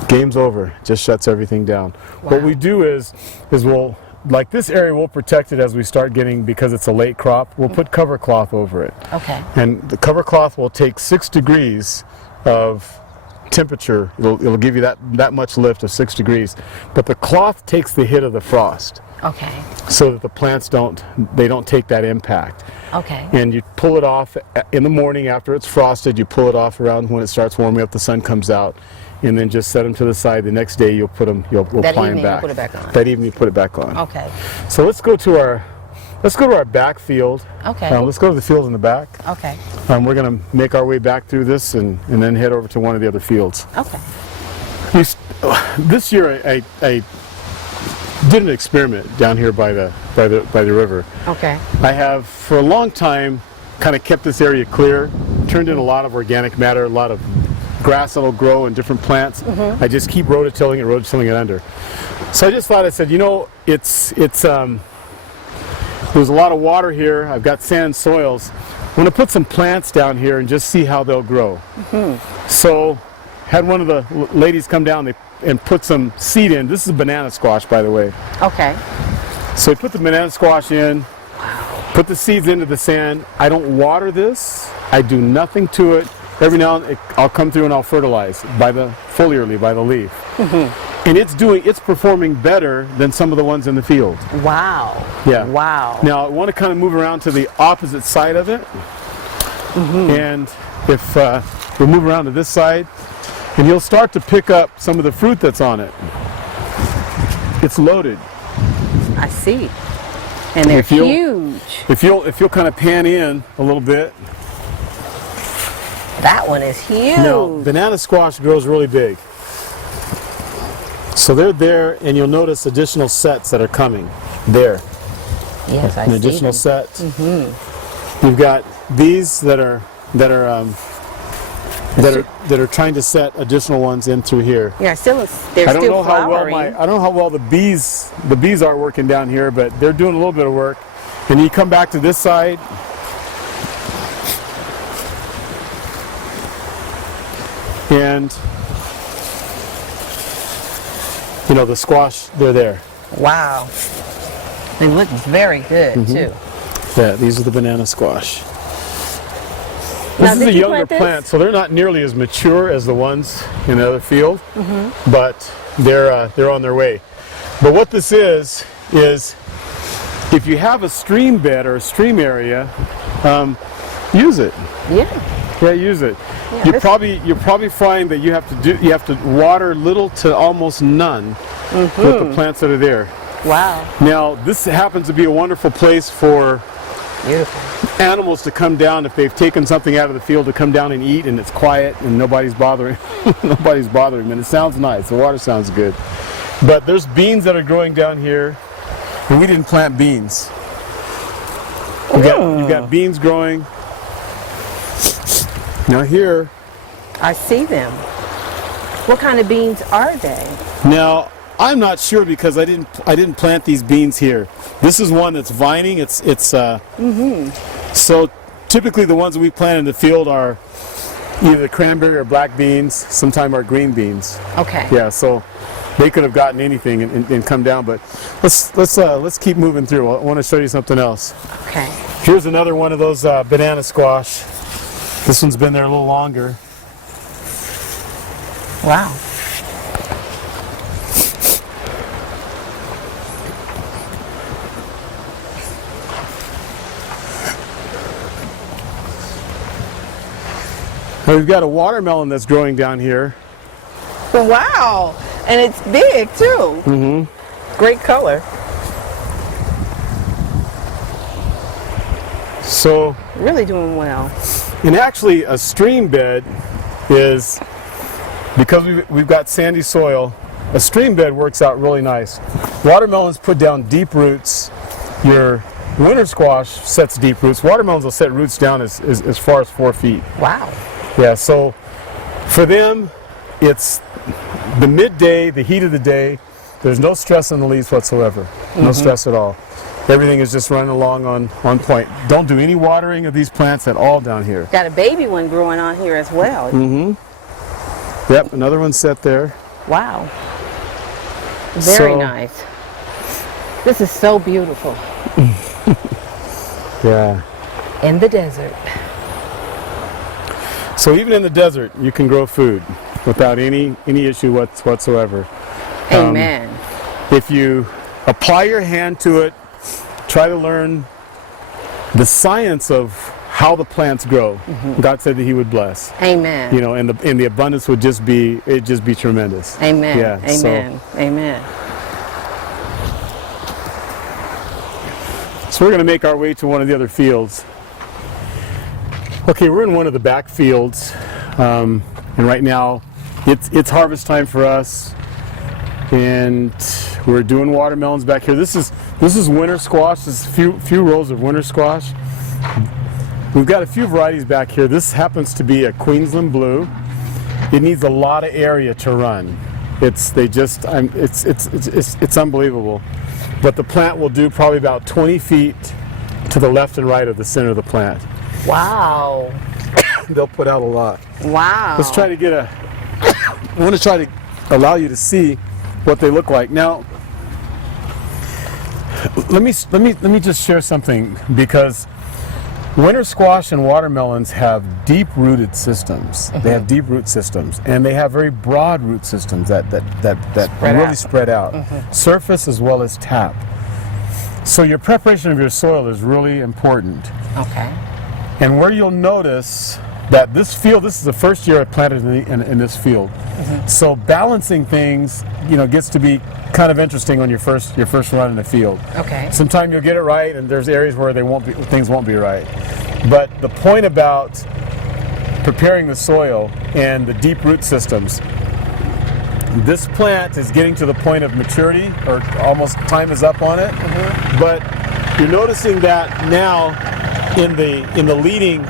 game's over. Just shuts everything down. Wow. What we do is we'll, like this area, we'll protect it as we start getting, because it's a late crop, we'll put cover cloth over it. Okay. And the cover cloth will take 6 degrees of temperature. It'll give you that much lift of 6 degrees. But the cloth takes the hit of the frost. Okay. So that the plants don't take that impact. Okay. And you pull it off in the morning after it's frosted. You pull it off around when it starts warming up, the sun comes out, and then just set them to the side. The next day you'll apply them back. That evening you put it back on. That evening you put it back on. Okay. So let's go to our back field. Okay. Let's go to the field in the back. Okay. We're going to make our way back through this and then head over to one of the other fields. Okay. This year I did an experiment down here by the river. Okay. I have for a long time kind of kept this area clear, turned in a lot of organic matter, a lot of grass that'll grow and different plants. I just keep rototilling it under. So I just thought, I said, there's a lot of water here. I've got sand soils. I'm going to put some plants down here and just see how they'll grow. So had one of the ladies come down and put some seed in. This is banana squash, by the way. Okay. So I put the banana squash in, put the seeds into the sand. I don't water this. I do nothing to it. Every now and then I'll come through and I'll fertilize foliarly by the leaf. And it's performing better than some of the ones in the field. Wow. Yeah. Wow. Now I want to kind of move around to the opposite side of it. And if we move around to this side, and you'll start to pick up some of the fruit that's on it. It's loaded. I see. And they're huge. If you'll kind of pan in a little bit. That one is huge. Now, banana squash grows really big. So they're there, and you'll notice additional sets that are coming there. Yes, I see. An additional set. You've got these that are trying to set additional ones in through here. Yeah, they're still flowering. I don't know how well the bees aren't working down here, but they're doing a little bit of work. And you come back to this side, And you know, the squash, they're there. Wow. They look very good too. Yeah, these are the banana squash. Now, This is did a you younger plant this? plant, so they're not nearly as mature as the ones in the other field, but they're on their way. But what this is if you have a stream bed or a stream area, use it. Yeah. Yeah, use it. Yeah, You'll probably find that you have to water little to almost none with the plants that are there. Wow. Now, this happens to be a wonderful place for Beautiful. animals to come down if they've taken something out of the field to come down and eat, and it's quiet and nobody's bothering nobody's bothering them, and it sounds nice. The water sounds good. But there's beans that are growing down here, and we didn't plant beans. You've got beans growing. Now here, I see them. What kind of beans are they? now I'm not sure because I didn't plant these beans here. This is one that's vining. So typically the ones that we plant in the field are either cranberry or black beans. Sometimes are green beans. Okay. Yeah, so they could have gotten anything and come down. But let's keep moving through. I want to show you something else. Okay. Here's another one of those banana squash. This one's been there a little longer. Wow. Now we've got a watermelon that's growing down here. Wow. And it's big too. Mm-hmm. Great color. So, Really doing well. and actually a stream bed is, because we've got sandy soil, a stream bed works out really nice. Watermelons put down deep roots. Your winter squash sets deep roots. Watermelons will set roots down as far as 4 feet. Wow. Yeah, so for them, it's the midday, the heat of the day. There's no stress on the leaves whatsoever. No stress at all. Everything is just running along on point. Don't do any watering of these plants at all down here. Got a baby one growing on here as well. Yep, another one set there. Wow. Very So- nice. This is so beautiful. Yeah. In the desert. So even in the desert, you can grow food without any issue whatsoever. Amen. If you apply your hand to it, try to learn the science of how the plants grow. God said that He would bless. Amen. You know, and the abundance would just be tremendous. Amen. Yeah, so- Amen. Amen. So we're going to make our way to one of the other fields. Okay, we're in one of the back fields, and right now it's harvest time for us, and we're doing watermelons back here. This is winter squash. There's a few rows of winter squash. We've got a few varieties back here. This happens to be a Queensland Blue. It needs a lot of area to run. It's unbelievable. But the plant will do probably about 20 feet to the left and right of the center of the plant. Wow. They'll put out a lot. Wow. Let's try to get I want to try to allow you to see what they look like. Now, let me just share something, because winter squash and watermelons have deep-rooted systems. They have deep root systems, and they have very broad root systems that really out. spread out, surface as well as tap. So your preparation of your soil is really important. Okay. And where you'll notice that this field, this is the first year I planted in this field. So balancing things, gets to be kind of interesting on your first run in the field. Okay. Sometimes you'll get it right, and there's areas where things won't be right. But the point about preparing the soil and the deep root systems, this plant is getting to the point of maturity, or almost time is up on it. But you're noticing that now in the leading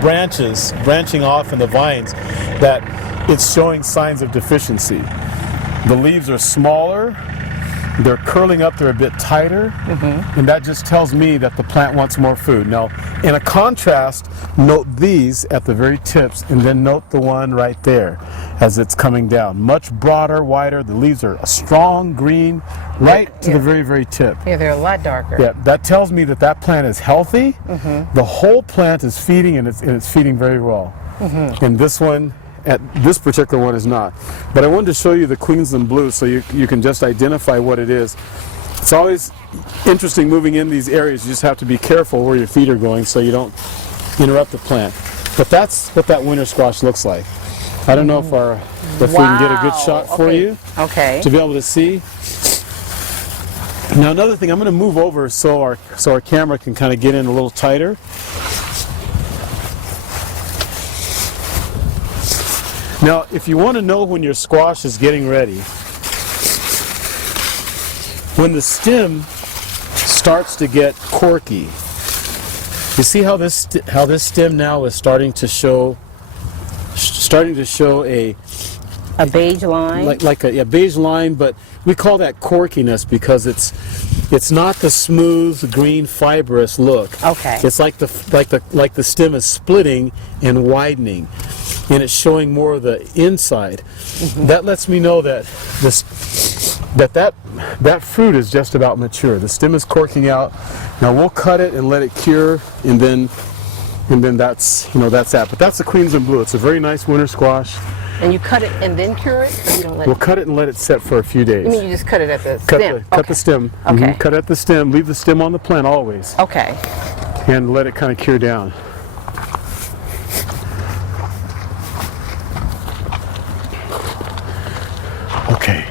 branches, branching off in the vines, that it's showing signs of deficiency. The leaves are smaller, they're curling up, they're a bit tighter, and that just tells me that the plant wants more food. Now, in a contrast, note these at the very tips, and then note the one right there as it's coming down. Much broader, wider. The leaves are a strong green, right to the very, very tip. Yeah, they're a lot darker. Yeah, that tells me that that plant is healthy. The whole plant is feeding, and it's feeding very well. And this one, this particular one is not. But I wanted to show you the Queensland blue so you can just identify what it is. It's always interesting moving in these areas. You just have to be careful where your feet are going so you don't interrupt the plant. But that's what that winter squash looks like. I don't know if we can get a good shot for you to be able to see. Now another thing, I'm going to move over so our camera can kind of get in a little tighter. Now, if you want to know when your squash is getting ready, when the stem starts to get corky, you see how this stem now is starting to show a beige line, like a beige line, but we call that corkiness because it's not the smooth green fibrous look. Okay. It's like the stem is splitting and widening, and it's showing more of the inside. That lets me know that that fruit is just about mature. The stem is corking out. Now we'll cut it and let it cure, and then that's that. But that's the Queensland blue. It's a very nice winter squash. And you cut it and then cure it, or you don't let We'll cut it and let it set for a few days. You mean you just cut it at the stem? Cut the stem. Okay. Cut at the stem. Leave the stem on the plant always. Okay. And let it kind of cure down. Okay.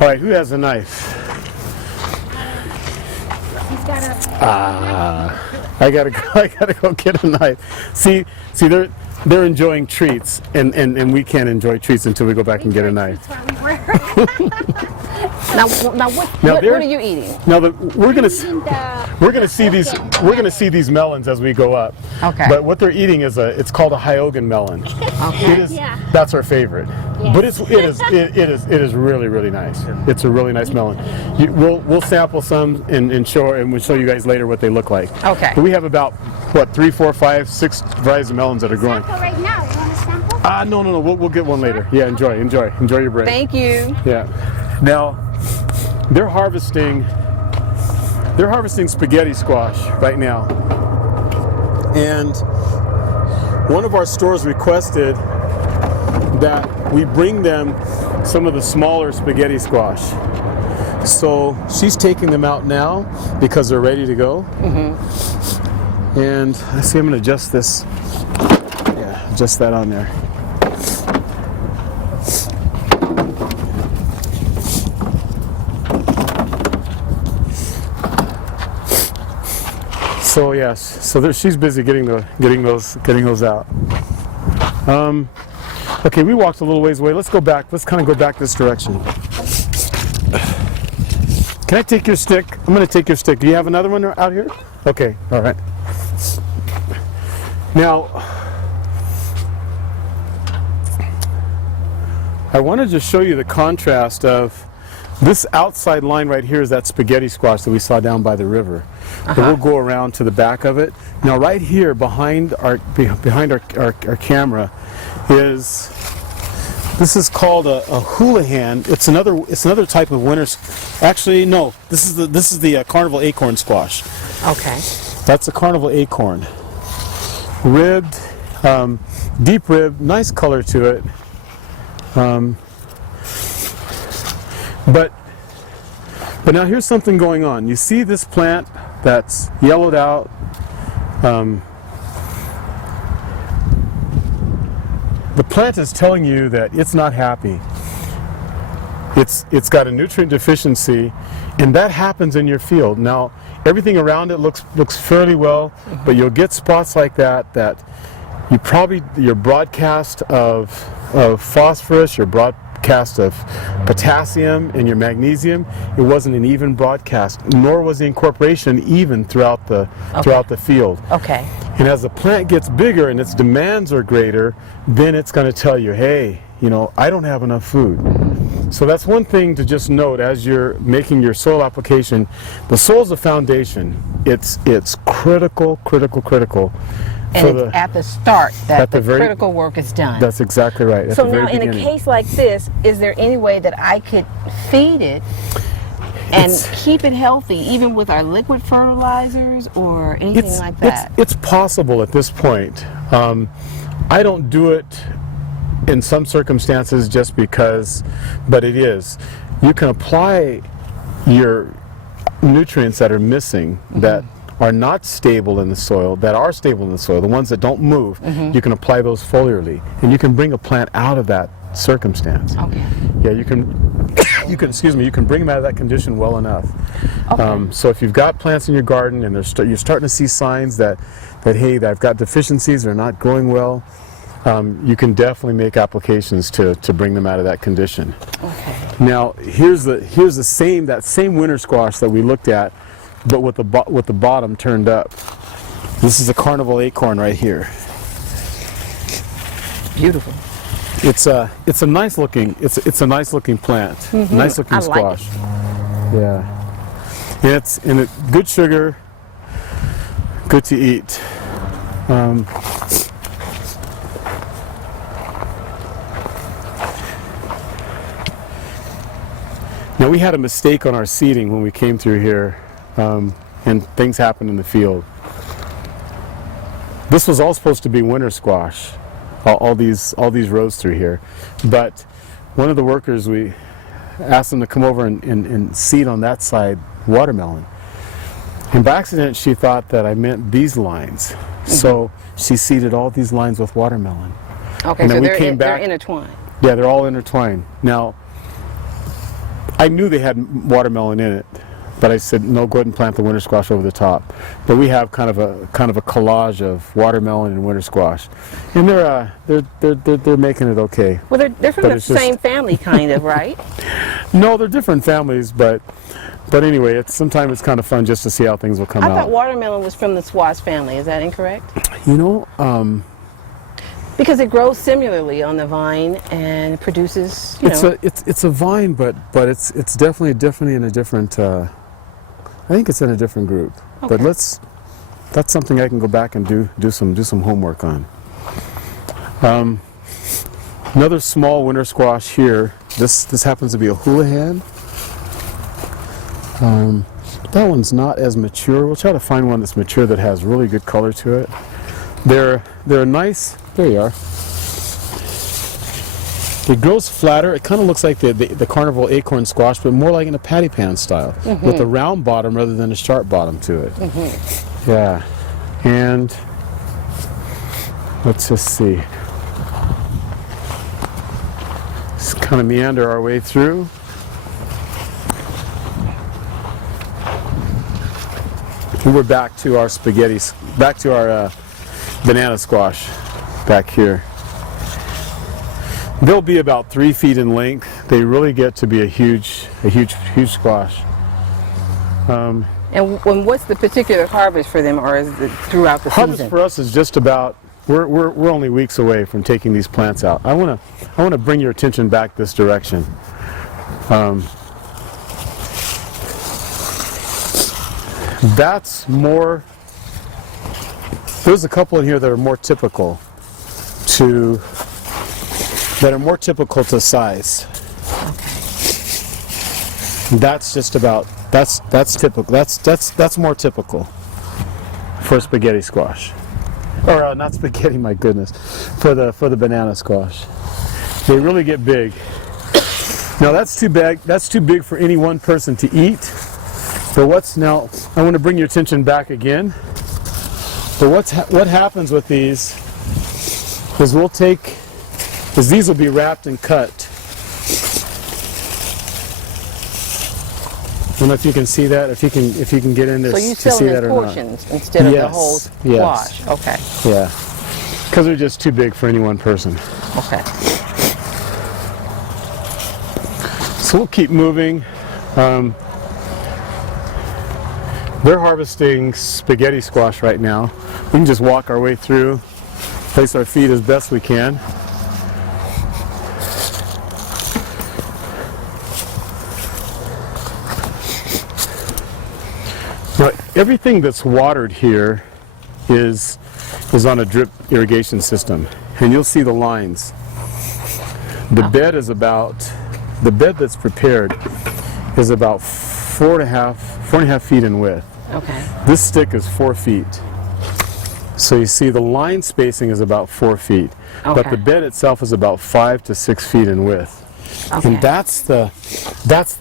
All right. Who has a knife? I gotta go get a knife. See, they're enjoying treats, and we can't enjoy treats until we go back and get a knife. Now what are you eating? Now we're gonna see these melons as we go up. Okay. But what they're eating is it's called a Hyogan melon. Okay. That's our favorite. Yes. But it is really, really nice. It's a really nice melon. We'll sample some and we'll show you guys later what they look like. Okay. But we have about 3, 4, 5, 6 varieties of melons that are growing. Right now, you want to sample? No. We'll get one later. Yeah, enjoy your break. Thank you. Yeah. Now they're harvesting spaghetti squash right now, and one of our stores requested that we bring them some of the smaller spaghetti squash. So she's taking them out now because they're ready to go. And I see I'm going to adjust this. Yeah, adjust that on there. So yes, she's busy getting those out. Okay, we walked a little ways away. Let's go back. Let's kind of go back this direction. Can I take your stick? I'm going to take your stick. Do you have another one out here? Okay, all right. Now, I wanted to show you the contrast of this outside line right here is that spaghetti squash that we saw down by the river. But we'll go around to the back of it. Now, right here behind our camera this is called a houlihan. It's another type of winter. Actually, no. This is the carnival acorn squash. Okay. That's a carnival acorn. Ribbed, deep rib, nice color to it. But now here's something going on. You see this plant that's yellowed out. The plant is telling you that it's not happy. It's got a nutrient deficiency, and that happens in your field. Now, everything around it looks fairly well, but you'll get spots like that your broadcast of phosphorus, your broadcast of potassium, and your magnesium, it wasn't an even broadcast, nor was the incorporation even throughout the field. Okay. And as the plant gets bigger and its demands are greater, then it's going to tell you, hey, I don't have enough food. So that's one thing to just note as you're making your soil application. The soil's the foundation. It's critical. And it's at the start that at the very- critical work is done. That's exactly right. At So the very now, in a beginning. case like this, is there any way that I could feed it and keep it healthy, even with our liquid fertilizers or anything like that? It's possible at this point. I don't do it in some circumstances just because, but it is. You can apply your nutrients that are missing, that are not stable in the soil, that are stable in the soil, the ones that don't move, you can apply those foliarly, and you can bring a plant out of that circumstance. Okay. Yeah, you can excuse me, you can bring them out of that condition well enough. Okay. So if you've got plants in your garden and you're starting to see signs that hey, I've got deficiencies, they're not growing well, you can definitely make applications to bring them out of that condition. Okay. Now here's the same winter squash that we looked at, but with the bottom turned up. This is a carnival acorn right here. Beautiful. It's a nice looking plant, nice looking I like squash. Yeah, and it's good sugar, good to eat. Now we had a mistake on our seeding when we came through here, and things happened in the field. This was all supposed to be winter squash. All these rows through here, but one of the workers, we asked them to come over and seed on that side watermelon, and by accident she thought that I meant these lines, so she seeded all these lines with watermelon. Okay, And so then they're intertwined. Yeah, they're all intertwined. Now I knew they had watermelon in it, but I said no, go ahead and plant the winter squash over the top. But we have kind of a collage of watermelon and winter squash, and they're making it okay. Well, they're from But the it's just- same family, kind of, right? No, they're different families, but anyway, sometimes it's kind of fun just to see how things will come I out. thought watermelon was from the squash family. Is that incorrect? You know, Because it grows similarly on the vine and produces, it's a vine, but it's definitely in a different. I think it's in a different group. Okay. But that's something I can go back and do some homework on. Another small winter squash here. This happens to be a Houlihan. That one's not as mature. We'll try to find one that's mature that has really good color to it. They're nice. There you are. It grows flatter. It kind of looks like the carnival acorn squash, but more like in a patty pan style, with a round bottom rather than a sharp bottom to it. Yeah. And let's just see. Just kind of meander our way through. And we're back to our banana squash back here. They'll be about 3 feet in length. They really get to be a huge squash. And what's the particular harvest for them, or is it throughout the Harvest season? for us is just about. We're only weeks away from taking these plants out. I want to bring your attention back this direction. That's more. There's a couple in here that are more typical to size. That's just about that's typical. That's more typical for spaghetti squash, or not spaghetti. My goodness, for the banana squash. They really get big. Now that's too big. That's too big for any one person to eat. But now? I want to bring your attention back again. But what happens with these is these will be wrapped and cut. I don't know if you can see that, if you can get in there So you to sell see them that in or portions instead of the whole Yes. squash. Okay. not. Yeah, because they're just too big for any one person. Okay. So we'll keep moving. They're harvesting spaghetti squash right now. We can just walk our way through, place our feet as best we can. everything that's watered here is on a drip irrigation system, and you'll see the lines. The bed that's prepared is about 4.5 feet in width. Okay. This stick is 4 feet. So you see the line spacing is about 4 feet, but Okay. the bed itself is about 5 to 6 feet in width. Okay. And that's the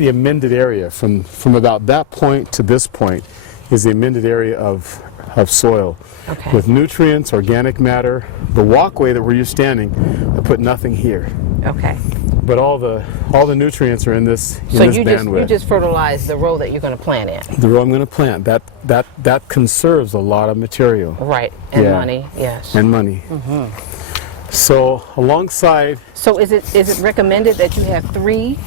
amended area. From about that point to this point is the amended area of soil. Okay. With nutrients, organic matter. The walkway that where you're standing, I put nothing here. Okay. But all the nutrients are in this So this you bandwidth. just fertilize the row that you're going to plant in. The row I'm going to plant, that conserves a lot of material. Right. And Yeah. money. Yes. And money. So alongside, So is it recommended that you have 3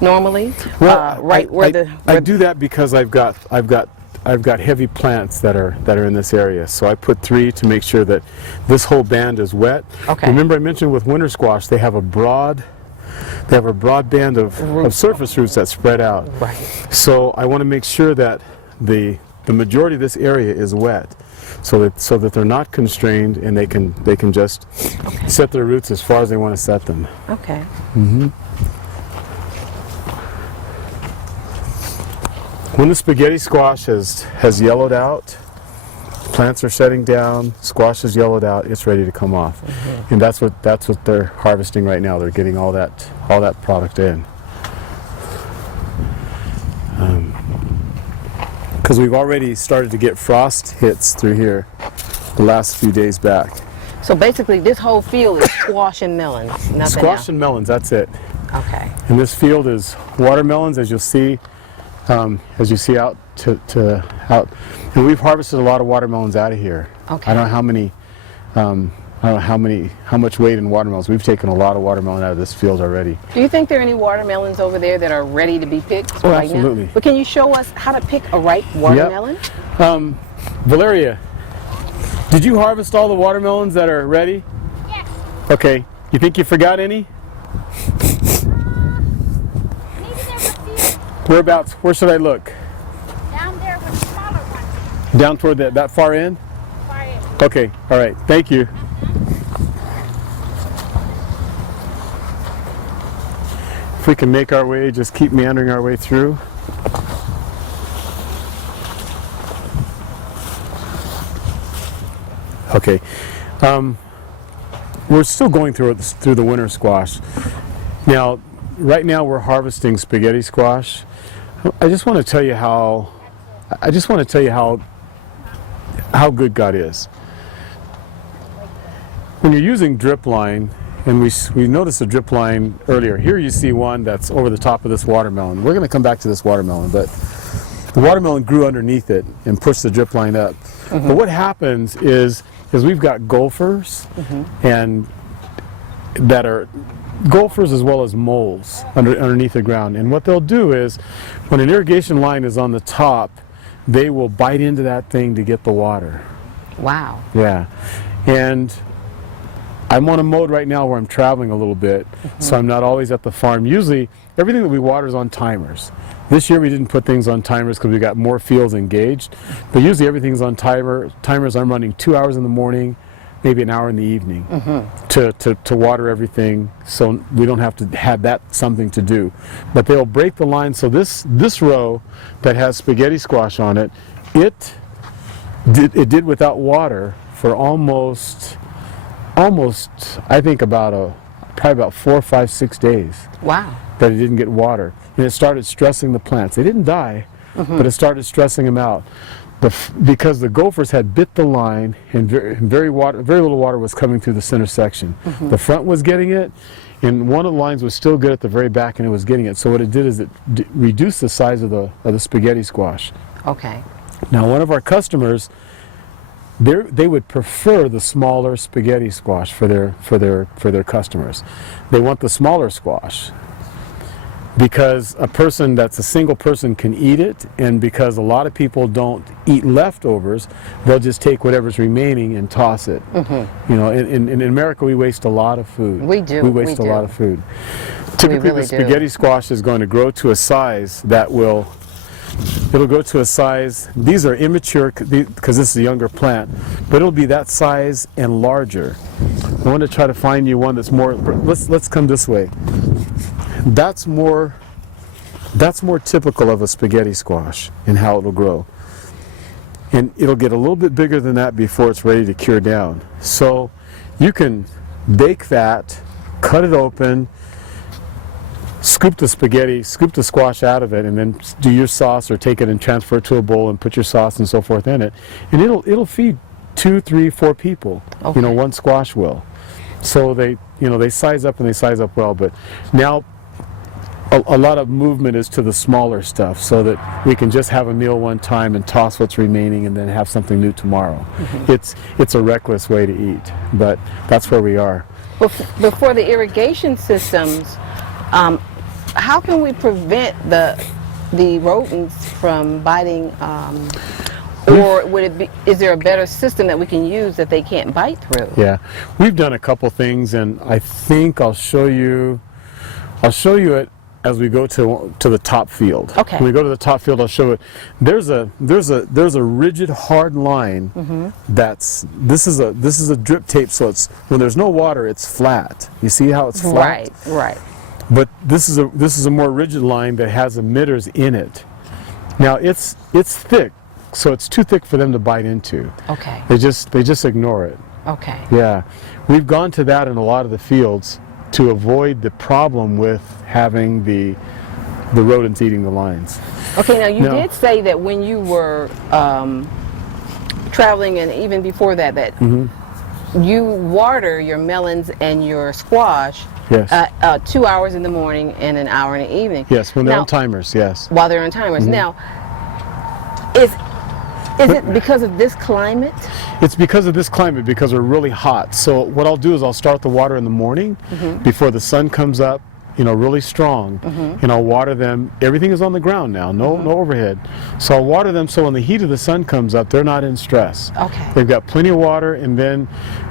normally? I do that because I've got heavy plants that are in this area. So I put 3 to make sure that this whole band is wet. Okay. Remember I mentioned with winter squash they have a broad band of surface roots that spread out. Right. So I want to make sure that the majority of this area is wet, so that they're not constrained and they can just set their roots as far as they want to set them. Okay. When the spaghetti squash has yellowed out, plants are shutting down, squash is yellowed out, it's ready to come off. And that's what they're harvesting right now. They're getting all that product in. Because we've already started to get frost hits through here the last few days back. So basically this whole field is squash and melons. Nothing Squash else. and melons, that's it. Okay. And this field is watermelons, as you'll see out out. And we've harvested a lot of watermelons out of here. Okay. I don't know how much weight in watermelons. We've taken a lot of watermelon out of this field already. Do you think there are any watermelons over there that are ready to be picked right absolutely. now? But can you show us how to pick a ripe watermelon? Valeria, did you harvest all the watermelons that are ready? Yes. Okay. You think you forgot any? Maybe there were a few Whereabouts? Where should I look? down there with smaller ones. Down toward that far end? Far in. Okay. All right. Thank you. If we can make our way, just keep meandering our way through. Okay. We're still going through the winter squash. Now, right now we're harvesting spaghetti squash. I just want to tell you how good God is. When you're using drip line, and we noticed a drip line earlier. Here you see one that's over the top of this watermelon. We're going to come back to this watermelon, but the watermelon grew underneath it and pushed the drip line up. But what happens is we've got gophers and that are gophers as well as moles underneath the ground. And what they'll do is when an irrigation line is on the top, they will bite into that thing to get the water. Wow. Yeah. And I'm on a mode right now where I'm traveling a little bit, so I'm not always at the farm. Usually, everything that we water is on timers. This year we didn't put things on timers because we got more fields engaged, but usually everything's on timers. I'm running 2 hours in the morning, maybe an hour in the evening to water everything, so we don't have to have that something to do. But they'll break the line, so this row that has spaghetti squash on it, it did without water for almost I think probably about 4, 5, 6 days. Wow. That it didn't get water, and it started stressing the plants. They didn't die, but it started stressing them out. Because the gophers had bit the line, and very little water was coming through the center section. The front was getting it, and one of the lines was still good at the very back, and it was getting it. So what it did is it reduced the size of the spaghetti squash. Okay. Now, one of our customers, they would prefer the smaller spaghetti squash for their customers. They want the smaller squash because a single person can eat it, and because a lot of people don't eat leftovers, they'll just take whatever's remaining and toss it. You know, in America we waste a lot of food. We do. We waste a lot of food. Typically really the spaghetti squash is going to grow to a size that will it'll go to a size, these are immature because this is a younger plant, but it'll be that size and larger. I want to try to find you one that's more, let's come this way. That's more typical of a spaghetti squash in how it'll grow. And it'll get a little bit bigger than that before it's ready to cure down. So you can bake that, cut it open, scoop the squash out of it, and then do your sauce or take it and transfer it to a bowl and put your sauce and so forth in it. And it'll feed 2, 3, 4 people. Okay. One squash will. So they size up and they size up well, but now a lot of movement is to the smaller stuff so that we can just have a meal one time and toss what's remaining and then have something new tomorrow. It's a reckless way to eat, but that's where we are. Before the irrigation systems, how can we prevent the rodents from biting? Or is there a better system that we can use that they can't bite through? Yeah, we've done a couple things, and I think I'll show you it as we go to the top field. Okay. When we go to the top field, I'll show it. There's a rigid, hard line. This is a drip tape, so it's when there's no water, it's flat. You see how it's flat? Right. But this is a more rigid line that has emitters in it. Now it's thick, so it's too thick for them to bite into. Okay. They just ignore it. Okay. Yeah, we've gone to that in a lot of the fields to avoid the problem with having the rodents eating the lines. Okay, now you did say that when you were traveling, and even before that, you water your melons and your squash. Yes. 2 hours in the morning and an hour in the evening. Yes, when they're on timers, yes. While they're on timers. Now, is it because of this climate? It's because of this climate, because we're really hot. So what I'll do is I'll start the water in the morning before the sun comes up, really strong, and I'll water them. Everything is on the ground now, no overhead. So I'll water them so when the heat of the sun comes up, they're not in stress. Okay. They've got plenty of water, and then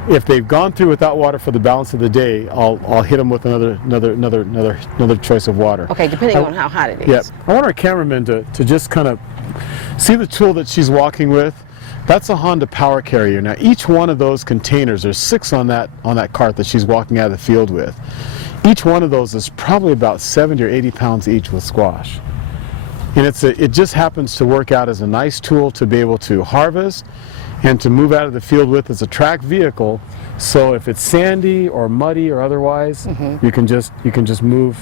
if they've gone through without water for the balance of the day, I'll hit them with another choice of water. Okay, depending on how hot it is. Yeah. I want our cameraman to just kind of see the tool that she's walking with. That's a Honda power carrier. Now each one of those containers, there's 6 on that cart that she's walking out of the field with. Each one of those is probably about 70 or 80 pounds each with squash. And it just happens to work out as a nice tool to be able to harvest and to move out of the field with as a track vehicle. So if it's sandy or muddy or otherwise, you can move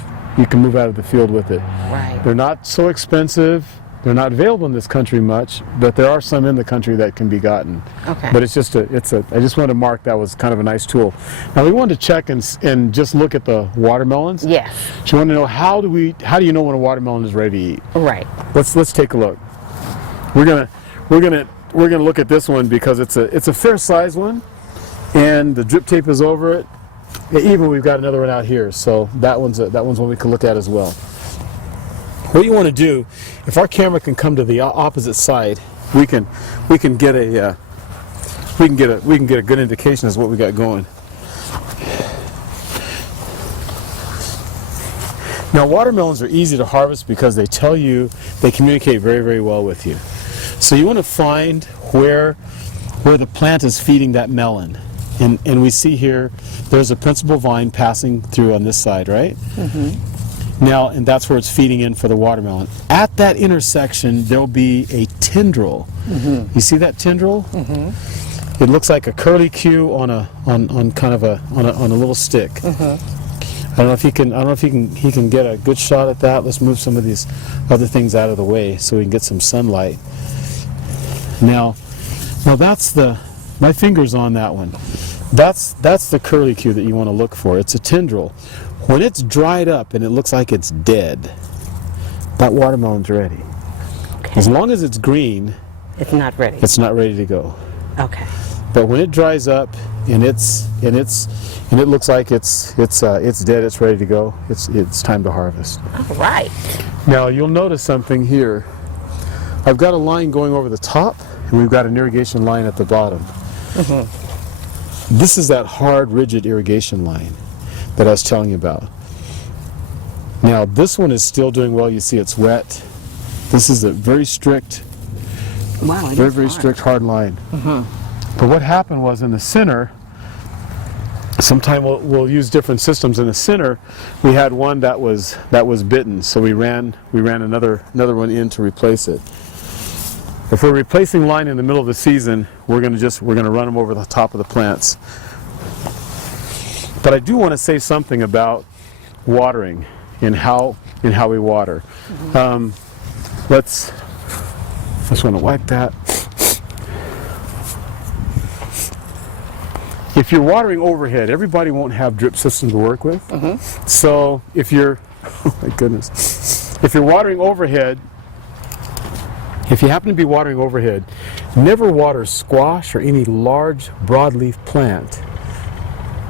out of the field with it. Right. They're not so expensive. They're not available in this country much, but there are some in the country that can be gotten. Okay. But I just wanted to mark that was kind of a nice tool. Now we wanted to check and just look at the watermelons. Yes. So you want to know how do you know when a watermelon is ready to eat? Right. Let's take a look. We're gonna look at this one because it's a fair size one, and the drip tape is over it. Even we've got another one out here, so that one's one we can look at as well. What you want to do, if our camera can come to the opposite side, we can get a good indication as what we got going. Now watermelons are easy to harvest because they communicate very, very well with you. So you want to find where the plant is feeding that melon. And we see here there's a principal vine passing through on this side, right? Now, and that's where it's feeding in for the watermelon. At that intersection, there'll be a tendril. You see that tendril? It looks like a curlicue on a little stick. I don't know if he can get a good shot at that. Let's move some of these other things out of the way so we can get some sunlight. Now that's my finger's on that one. That's the curlicue that you want to look for. It's a tendril. When it's dried up and it looks like it's dead, that watermelon's ready. Okay. As long as it's green, It's not ready. it's not ready to go. Okay. But when it dries up and it looks like it's dead, it's ready to go, it's time to harvest. All right. Now you'll notice something here. I've got a line going over the top, and we've got an irrigation line at the bottom. This is that hard, rigid irrigation line that I was telling you about. Now this one is still doing well. You see it's wet, This is a very strict, Wow, very strict hard line. But what happened was in the center, sometime we'll use different systems. In the center, we had one that was bitten, so we ran another one in to replace it. If we're replacing line in the middle of the season, we're gonna run them over the top of the plants. But I do want to say something about watering and how we water. Let's want to wipe that. If you're watering overhead, everybody won't have drip system to work with. So if you're, oh my goodness, if you're watering overhead, if you happen to be watering overhead, never water squash or any large broadleaf plant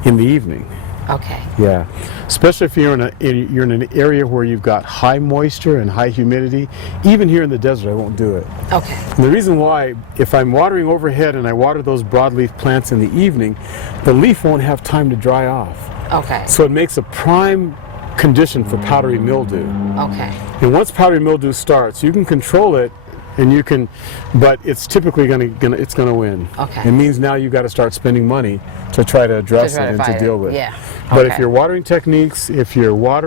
in the evening. Okay. Yeah, especially if you're in an area where you've got high moisture and high humidity. Even here in the desert, I won't do it. Okay. And the reason why, if I'm watering overhead and I water those broadleaf plants in the evening, the leaf won't have time to dry off. Okay. So it makes a prime condition for powdery mildew. Okay. And once powdery mildew starts, you can control it, and you can, but it's typically gonna win. Okay. It means now you've got to start spending money to try to address it and to deal with it. Yeah. But Okay. if you're watering techniques, if you've got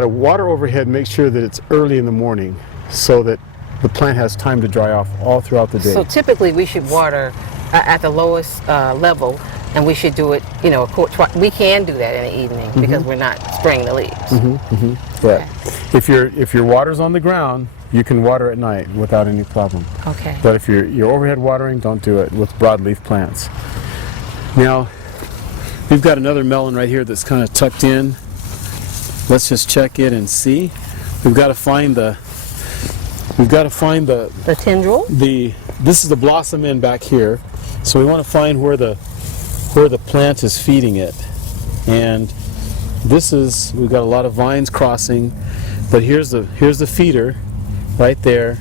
to water overhead, make sure that it's early in the morning so that the plant has time to dry off all throughout the day. So typically we should water at the lowest level, and we should do it, we can do that in the evening because we're not spraying the leaves. Yeah. If your water's on the ground, you can water at night without any problem. Okay. But if you're overhead watering, don't do it with broadleaf plants. Now, we've got another melon right here that's kind of tucked in. Let's just check it and see. We've got to find the The tendril? this is the blossom end back here. So we want to find where the plant is feeding it. And we've got a lot of vines crossing, but here's the feeder right there.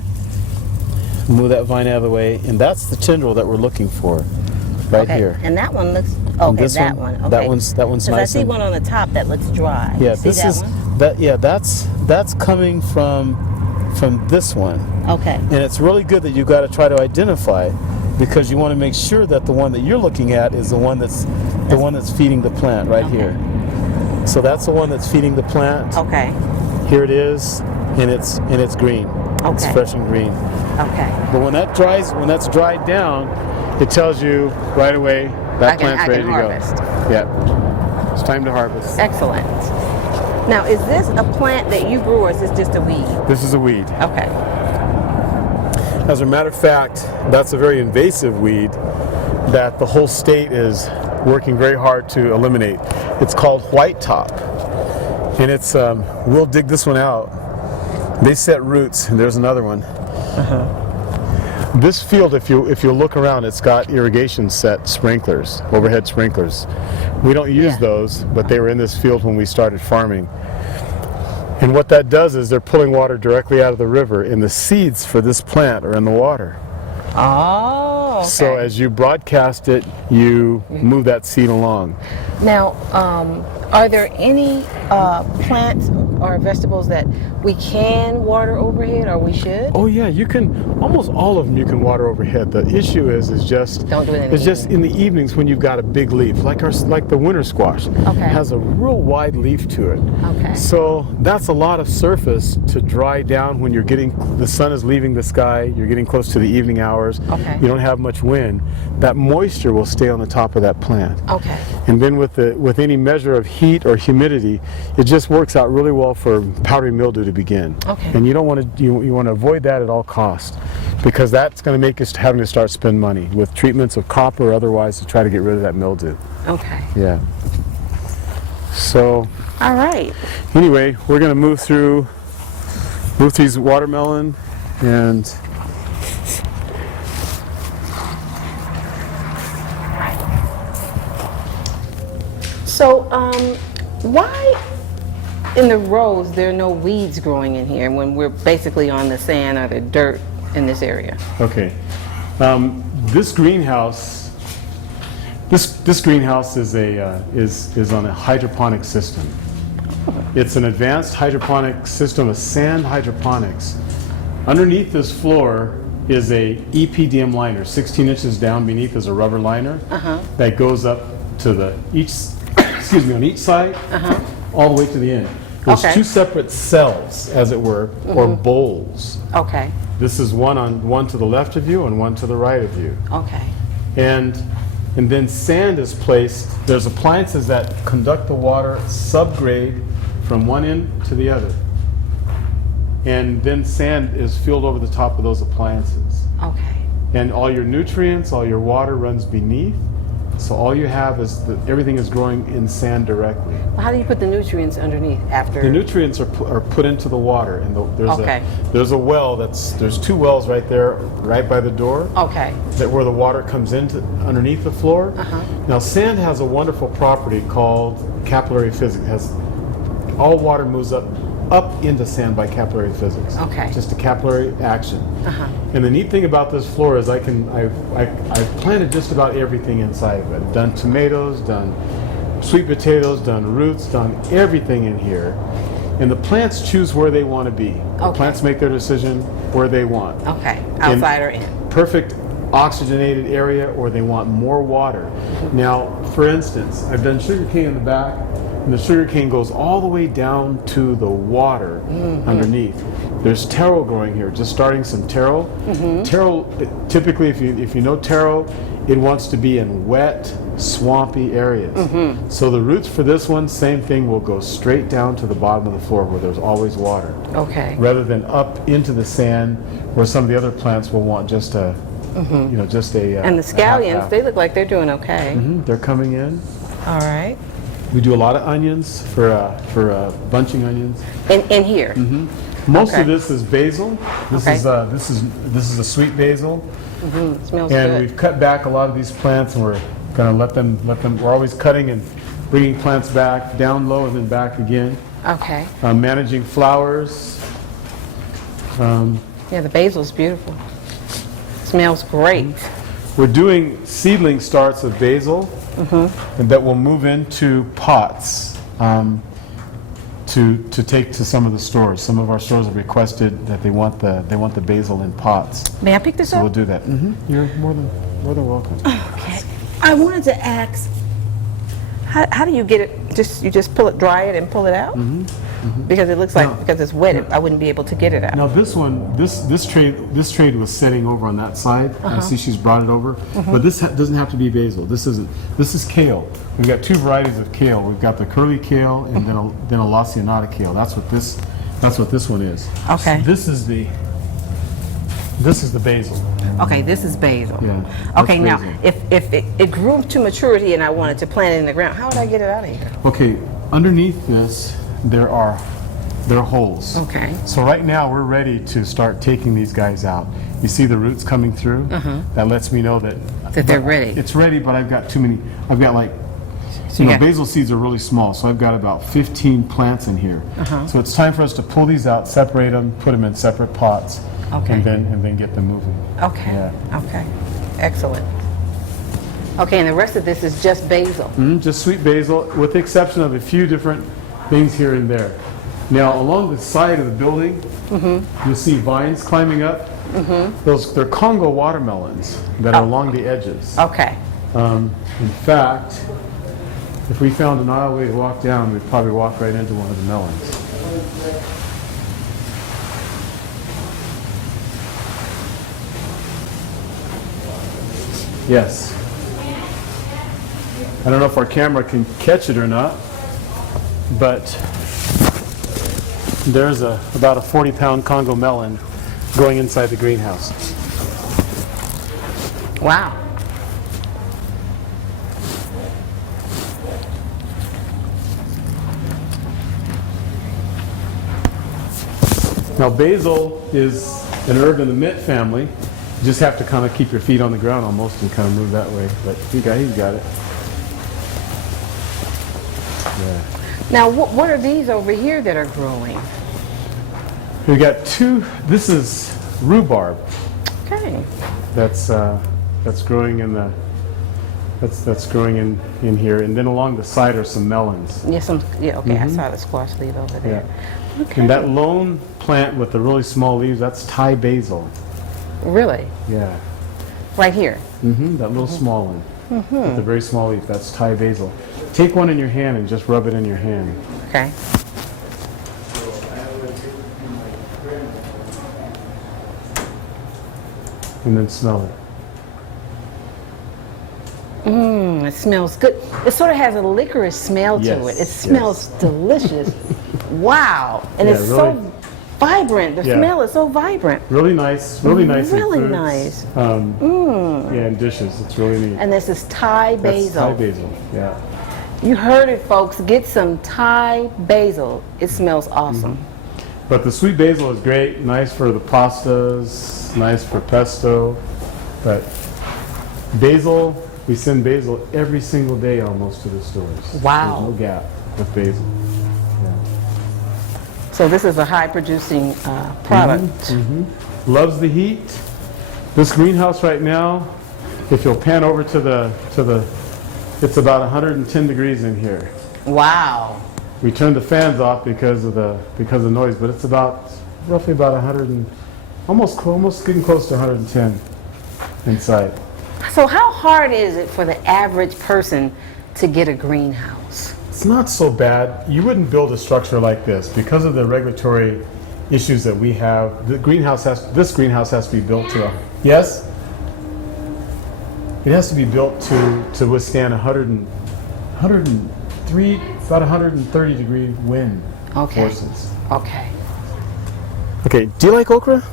Move that vine out of the way, and that's the tendril that we're looking for right Okay. here. And that one looks, And okay, this that one. Okay. That one's 'Cause nice. I see one on the top that looks dry. Yeah, See this that is one? that's coming from this one. Okay. And it's really good that you got to try to identify, because you want to make sure that the one that you're looking at is the one that's feeding the plant right here. So that's the one that's feeding the plant. Okay. Here it is, and it's green. It's Okay. fresh and green. Okay. But when that's dried down, it tells you right away that plant's ready to harvest. go. Yeah. It's time to harvest. Excellent. Now, is this a plant that you grew, or is this just a weed? This is a weed. Okay. As a matter of fact, that's a very invasive weed that the whole state is working very hard to eliminate. It's called white top. And it's, we'll dig this one out. They set roots, and there's another one. This field, if you look around, it's got irrigation set sprinklers, overhead sprinklers. We don't use those, but they were in this field when we started farming. And what that does is they're pulling water directly out of the river, and the seeds for this plant are in the water. Oh, okay. So as you broadcast it, you move that seed along. Now, are there any plants or vegetables that we can water overhead, or we should? Oh yeah, you can. Almost all of them you can water overhead. The issue is just Don't do it in the it's just evening. in the evenings when you've got a big leaf, like the winter squash. Okay. Has a real wide leaf to it. Okay. So that's a lot of surface to dry down when the sun is leaving the sky. You're getting close to the evening hours. Okay. You don't have much wind. That moisture will stay on the top of that plant. Okay. And then with any measure of heat or humidity, it just works out really well for powdery mildew to begin. Okay. And you don't want to you want to avoid that at all costs, because that's going to make us having to start spend money with treatments of copper or otherwise to try to get rid of that mildew. Okay. Yeah. So All right. anyway, we're going to move through these watermelon and So, why in the rows there are no weeds growing in here when we're basically on the sand or the dirt in this area? okay. This greenhouse, this greenhouse is on a hydroponic system. It's an advanced hydroponic system of sand hydroponics. Underneath this floor is a EPDM liner, 16 inches down beneath is a rubber liner that goes up to the excuse me, on each side, all the way to the end. There's Okay. two separate cells, as it were, or bowls. Okay. This is one to the left of you and one to the right of you. Okay. And then sand is placed. There's appliances that conduct the water subgrade from one end to the other. And then sand is filled over the top of those appliances. Okay. And all your nutrients, all your water runs beneath. So all you have is everything is growing in sand directly. Well, how do you put the nutrients underneath after? The nutrients are put into the water, and Okay. there's a well there's two wells right there, right by the door. Okay. That where the water comes into underneath the floor. Now sand has a wonderful property called capillary physics. All water moves up into sand by capillary physics. Okay. Just a capillary action. And the neat thing about this floor is I've planted just about everything inside of it. I've done tomatoes, done sweet potatoes, done roots, done everything in here. And the plants choose where they want to be. The Okay. plants make their decision where they want. Okay. Outside or in? Perfect oxygenated area, or they want more water. Now, for instance, I've done sugarcane in the back, and the sugarcane goes all the way down to the water underneath. There's taro growing here, just starting some taro. Taro, typically, if you know taro, it wants to be in wet, swampy areas. So the roots for this one, same thing, will go straight down to the bottom of the floor where there's always water, Okay. rather than up into the sand where some of the other plants will want just a, just a. And the scallions, half-half. they look like they're doing okay. They're coming in. All right. We do a lot of onions for bunching onions. In here. Most Okay. of this is basil. This Okay. is a sweet basil, It smells and good. we've cut back a lot of these plants, and we're gonna let them. We're always cutting and bringing plants back down low and then back again. Okay. Managing flowers. Yeah, the basil's beautiful. Smells great. We're doing seedling starts of basil, and that will move into pots to take to some of the stores. Some of our stores have requested that they want the basil in pots, May I pick this so up? we'll do that. You're more than welcome. Okay. I wanted to ask, how do you get it? You just pull it, dry it, and pull it out? Because it looks like, because it's wet, I wouldn't be able to get it out. Now this one, this trade was setting over on that side. I see she's brought it over, but this doesn't have to be basil. This is kale. We've got two varieties of kale. We've got the curly kale and then a laccionata kale. That's what this one is. Okay. So this is the basil. Okay, this is basil. Yeah, Okay, that's now, basil. if it grew to maturity and I wanted to plant it in the ground, how would I get it out of here? Okay, underneath this there are holes. Okay. So right now we're ready to start taking these guys out. You see the roots coming through? That lets me know that They're ready. it's ready, but I've got too many. I've got like, So you got- basil seeds are really small, so I've got about 15 plants in here. So it's time for us to pull these out, separate them, put them in separate pots, Okay. and then get them moving. Okay, Yeah. okay, excellent. Okay, and the rest of this is just basil. Just sweet basil, with the exception of a few different things here and there. Now, along the side of the building, you'll see vines climbing up. They're Congo watermelons that are along the edges. Okay, In fact, if we found an aisleway to walk down, we'd probably walk right into one of the melons. Yes. I don't know if our camera can catch it or not, but there's about a 40-pound Congo melon going inside the greenhouse. wow. Now basil is an herb in the mint family. You just have to kind of keep your feet on the ground almost and kind of move that way. But he's got it. Yeah. Now, what are these over here that are growing? We got two. This is rhubarb Okay, that's growing in that's growing in here, and then along the side are some melons. Yes, okay, I saw the squash leaf over there. Yeah. Okay. And that lone plant with the really small leaves, that's Thai basil. Really? Yeah. Right here? That little small one. With the very small leaf, that's Thai basil. Take one in your hand and just rub it in your hand. Okay. And then smell it. It smells good. It sort of has a licorice smell to Yes, it. It smells delicious. Wow. And Yeah, it's really. so vibrant. The Yeah. smell is so vibrant. Really nice in Really foods. nice. Yeah, in dishes. It's really neat. And this is Thai That's basil. Thai basil. Yeah. You heard it, folks. Get some Thai basil. It smells awesome. But the sweet basil is great. Nice for the pastas. Nice for pesto. But basil, we send basil every single day almost to the stores. Wow. There's no gap with basil. So this is a high producing product. Loves the heat. This greenhouse right now, if you'll pan over to the, it's about 110 degrees in here. Wow. We turned the fans off because of the noise, but it's about roughly about 100 and almost getting close to 110 inside. So how hard is it for the average person to get a greenhouse? It's not so bad. You wouldn't build a structure like this because of the regulatory issues that we have. This greenhouse has to be built to yes. It has to be built to withstand 103, about 130 degree wind forces. Okay. Okay. Do you like okra?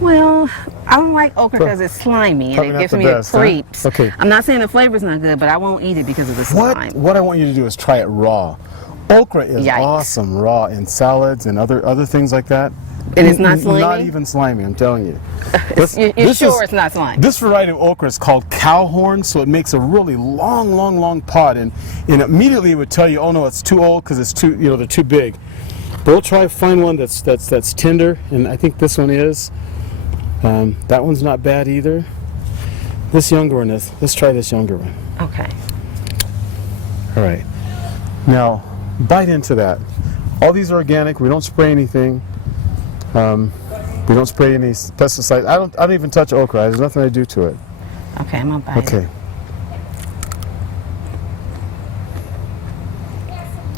Well, I don't like okra because it's slimy and Probably it not gives the me best, the huh? creeps. Okay. I'm not saying the flavor's not good, but I won't eat it because of the slime. What I want you to do is try it raw. Okra is Yikes. awesome raw in salads and other things like that. And it's not slimy? Not even slimy, I'm telling you. You're sure it's not slimy? This variety of okra is called cowhorn, so it makes a really long pod, and immediately it would tell you, oh no, it's too old because it's too, they're too big. But we'll try to find one that's tender, and I think this one is. That one's not bad either. This younger one is. Let's try this younger one. Okay. All right. Now, bite into that. All these are organic. We don't spray anything. We don't spray any pesticides. I don't even touch okra. There's nothing I do to it. Okay, I'm gonna bite it. Okay.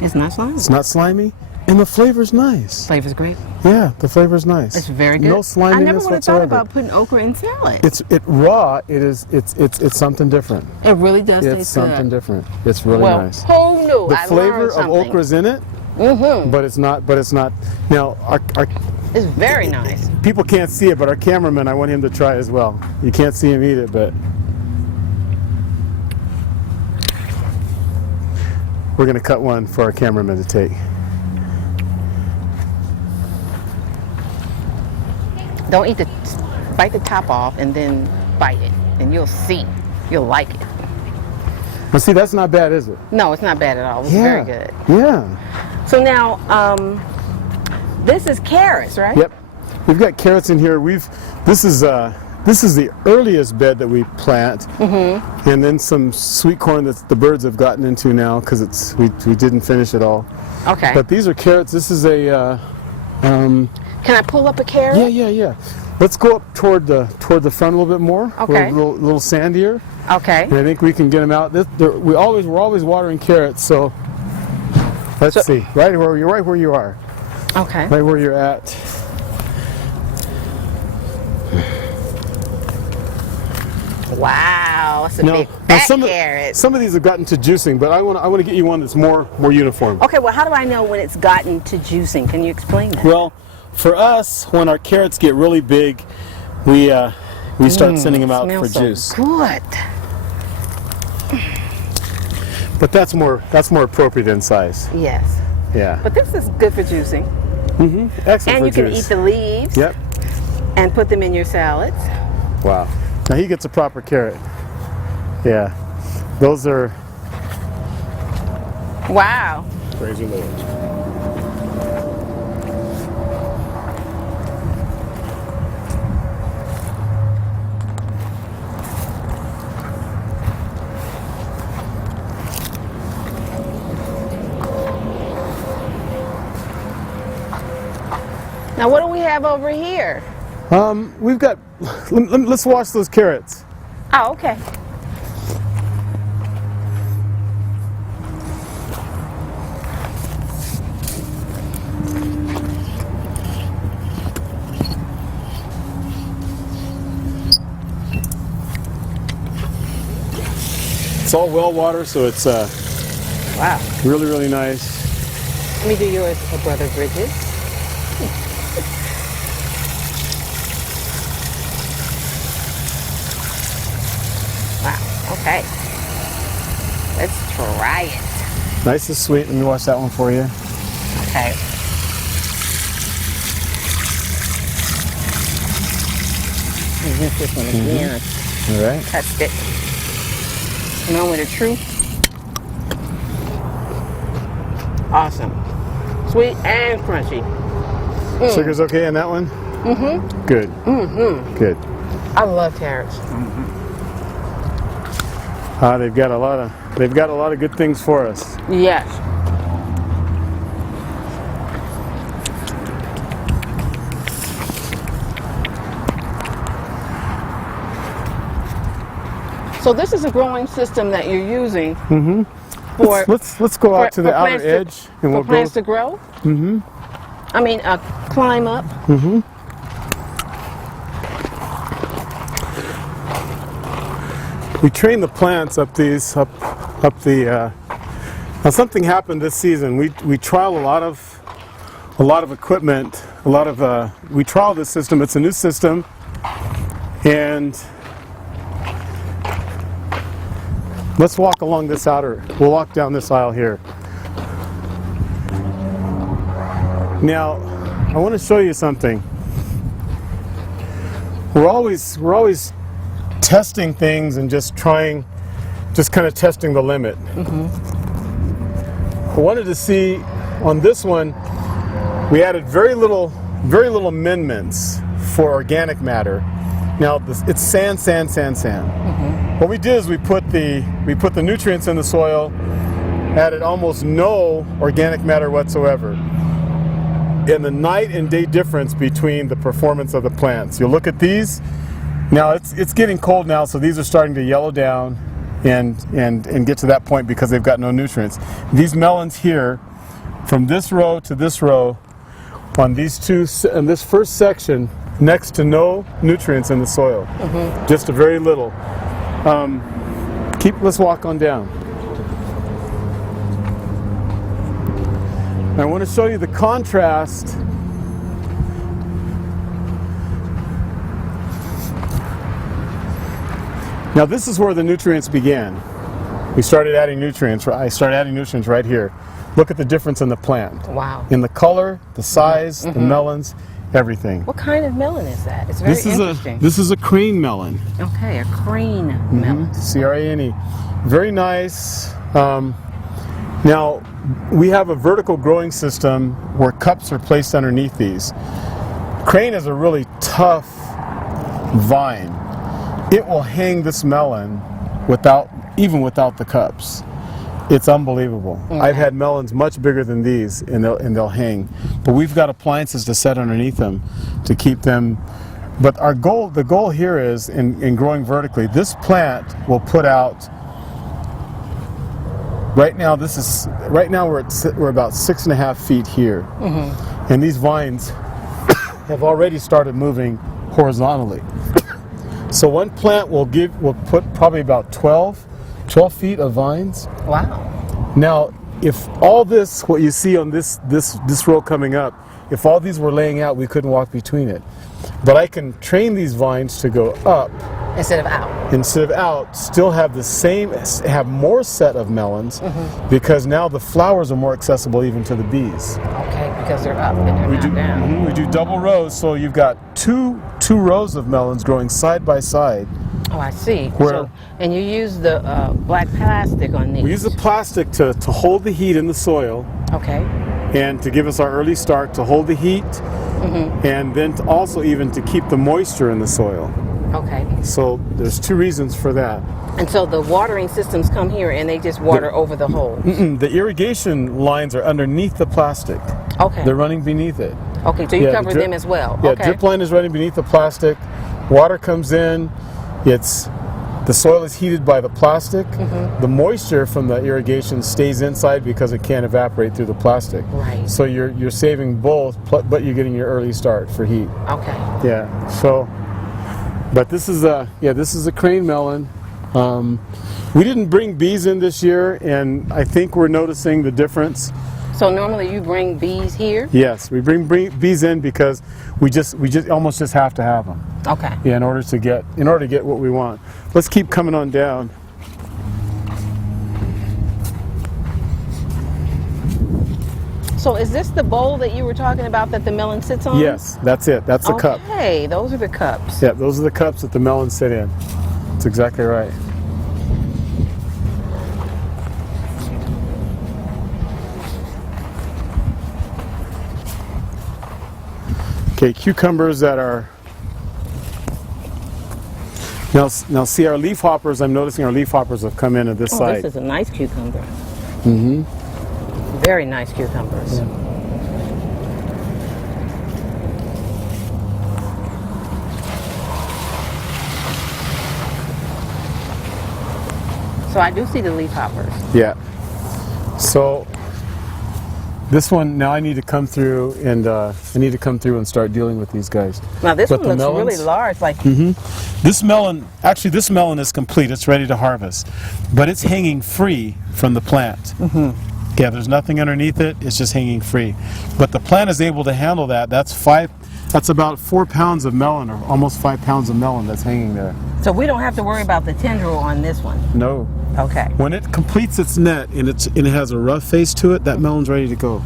It's not slimy? It's not slimy, and the flavor's nice. Flavor's great. Yeah, the flavor's nice. It's very good. No sliminess I never would have thought whatsoever. about putting okra in salad. It's raw. It's something different. It really does It's taste something good. different. It's really Well, nice. who knew? The I flavor learned of something. okra's in it, but it's not. Now, our It's very nice. people can't see it, but our cameraman, I want him to try as well. You can't see him eat it, but we're going to cut one for our cameraman to take. Don't eat bite the top off and then bite it, and you'll see. You'll like it. Well, see, that's not bad, is it? No, it's not bad at all. It's very good. Yeah. So now, this is carrots, right? Yep. We've got carrots in here. This is the earliest bed that we plant, and then some sweet corn that the birds have gotten into now because we didn't finish it all. Okay. But these are carrots. This is a Can I pull up a carrot? yeah. Let's go up toward the front a little bit more. Okay. A little sandier. Okay. And I think we can get them out. We're always watering carrots, so let's see. Right where you are. Okay. Right where you're at. Wow, that's a big fat carrot. Some of these have gotten to juicing, but I want to get you one that's more uniform. Okay, well, how do I know when it's gotten to juicing? Can you explain that? Well, for us, when our carrots get really big, we start sending them out for Smells so juice. good. But that's more appropriate in size. Yes. Yeah. But this is good for juicing. Excellent And for you can juice. eat the leaves Yep. and put them in your salads. Wow. Now he gets a proper carrot. Yeah. Those are Wow. crazy Lord. Now, what do we have over here? We've got, let's wash those carrots. Oh, okay. It's all well water, so it's Wow. really, really nice. Let me do yours, Brother Bridges. Wow. Okay. Let's try it. Nice and sweet. Let me wash that one for you. Okay. This one again. All right. Touched it. Moment of truth. Awesome. Sweet and crunchy. Sugar's okay on that one? Mm-hmm. Good. Mm-hmm. Good. I love carrots. They've got a lot of good things for us. Yes. So this is a growing system that you're using for Let's go out to the outer plants edge and we'll for plants go. to grow. Mm-hmm. I mean, climb up. Mm-hmm. We train the plants up the. Now something happened this season. We trial a lot of equipment. We trial this system. It's a new system, and let's walk along this outer. We'll walk down this aisle here. Now, I want to show you something. We're always testing things and just kind of testing the limit. I wanted to see on this one, we added very little amendments for organic matter. Now it's sand. What we did is we put the nutrients in the soil, added almost no organic matter whatsoever. And the night and day difference between the performance of the plants. You'll look at these. Now it's getting cold now, so these are starting to yellow down and get to that point because they've got no nutrients. These melons here, from this row to this row, on these two, in this first section, next to no nutrients in the soil, just a very little. Let's walk on down. I want to show you the contrast. Now this is where the nutrients began. We started adding nutrients. I started adding nutrients right here. Look at the difference in the plant. Wow. In the color, the size, the melons, everything. What kind of melon is that? It's very interesting. This is a crane melon. Okay, a crane melon. C-R-A-N-E. Very nice. Now, we have a vertical growing system where cups are placed underneath these. Crane is a really tough vine. It will hang this melon even without the cups. It's unbelievable. Okay. I've had melons much bigger than these, and they'll hang. But we've got appliances to set underneath them to keep them. But the goal here is in growing vertically. This plant will put out. Right now we're about 6.5 feet here, and these vines have already started moving horizontally. So one plant will put probably about 12 feet of vines. Wow. Now, if all this, what you see on this row coming up, if all these were laying out, we couldn't walk between it. But I can train these vines to go up Instead of out. still have more set of melons, because now the flowers are more accessible even to the bees. Okay, because they're up and they're not down. We do double rows, so you've got two rows of melons growing side by side. Oh, I see. Where- And you use the black plastic on these. We use the plastic to hold the heat in the soil, Okay. and to give us our early start, to hold the heat, and then also even to keep the moisture in the soil. Okay. So there's two reasons for that. And so the watering systems come here and they just water over the holes. The irrigation lines are underneath the plastic. Okay. They're running beneath it. Okay, so you Yeah, the cover drip- them as well. Yeah, Okay. drip line is running beneath the plastic. Water comes in. The soil is heated by the plastic. Mm-hmm. The moisture from the irrigation stays inside because it can't evaporate through the plastic. Right. So you're saving both, but you're getting your early start for heat. Okay. Yeah. So, but this is a crane melon. We didn't bring bees in this year, and I think we're noticing the difference. So normally you bring bees here? Yes, we bring bees in because we just almost just have to have them. Okay. Yeah, in order to get what we want. Let's keep coming on down. So is this the bowl that you were talking about that the melon sits on? Yes, that's it. That's the cup. Okay, those are the cups. Yeah, those are the cups that the melons sit in. That's exactly right. Okay, cucumbers that are now see our leaf hoppers. I'm noticing our leaf hoppers have come in at this Oh, side. this is a nice cucumber. Mm-hmm. Very nice cucumbers. Yeah. So I do see the leaf hoppers. Yeah. So this one now I need to come through and start dealing with these guys. Now this But one the looks melons- really large. Like This melon is complete. It's ready to harvest, but it's hanging free from the plant. Yeah, there's nothing underneath it. It's just hanging free. But the plant is able to handle that. That's about 4 pounds of melon, or almost 5 pounds of melon that's hanging there. so we don't have to worry about the tendril on this one. No. Okay. When it completes its net and it has a rough face to it, that melon's ready to go.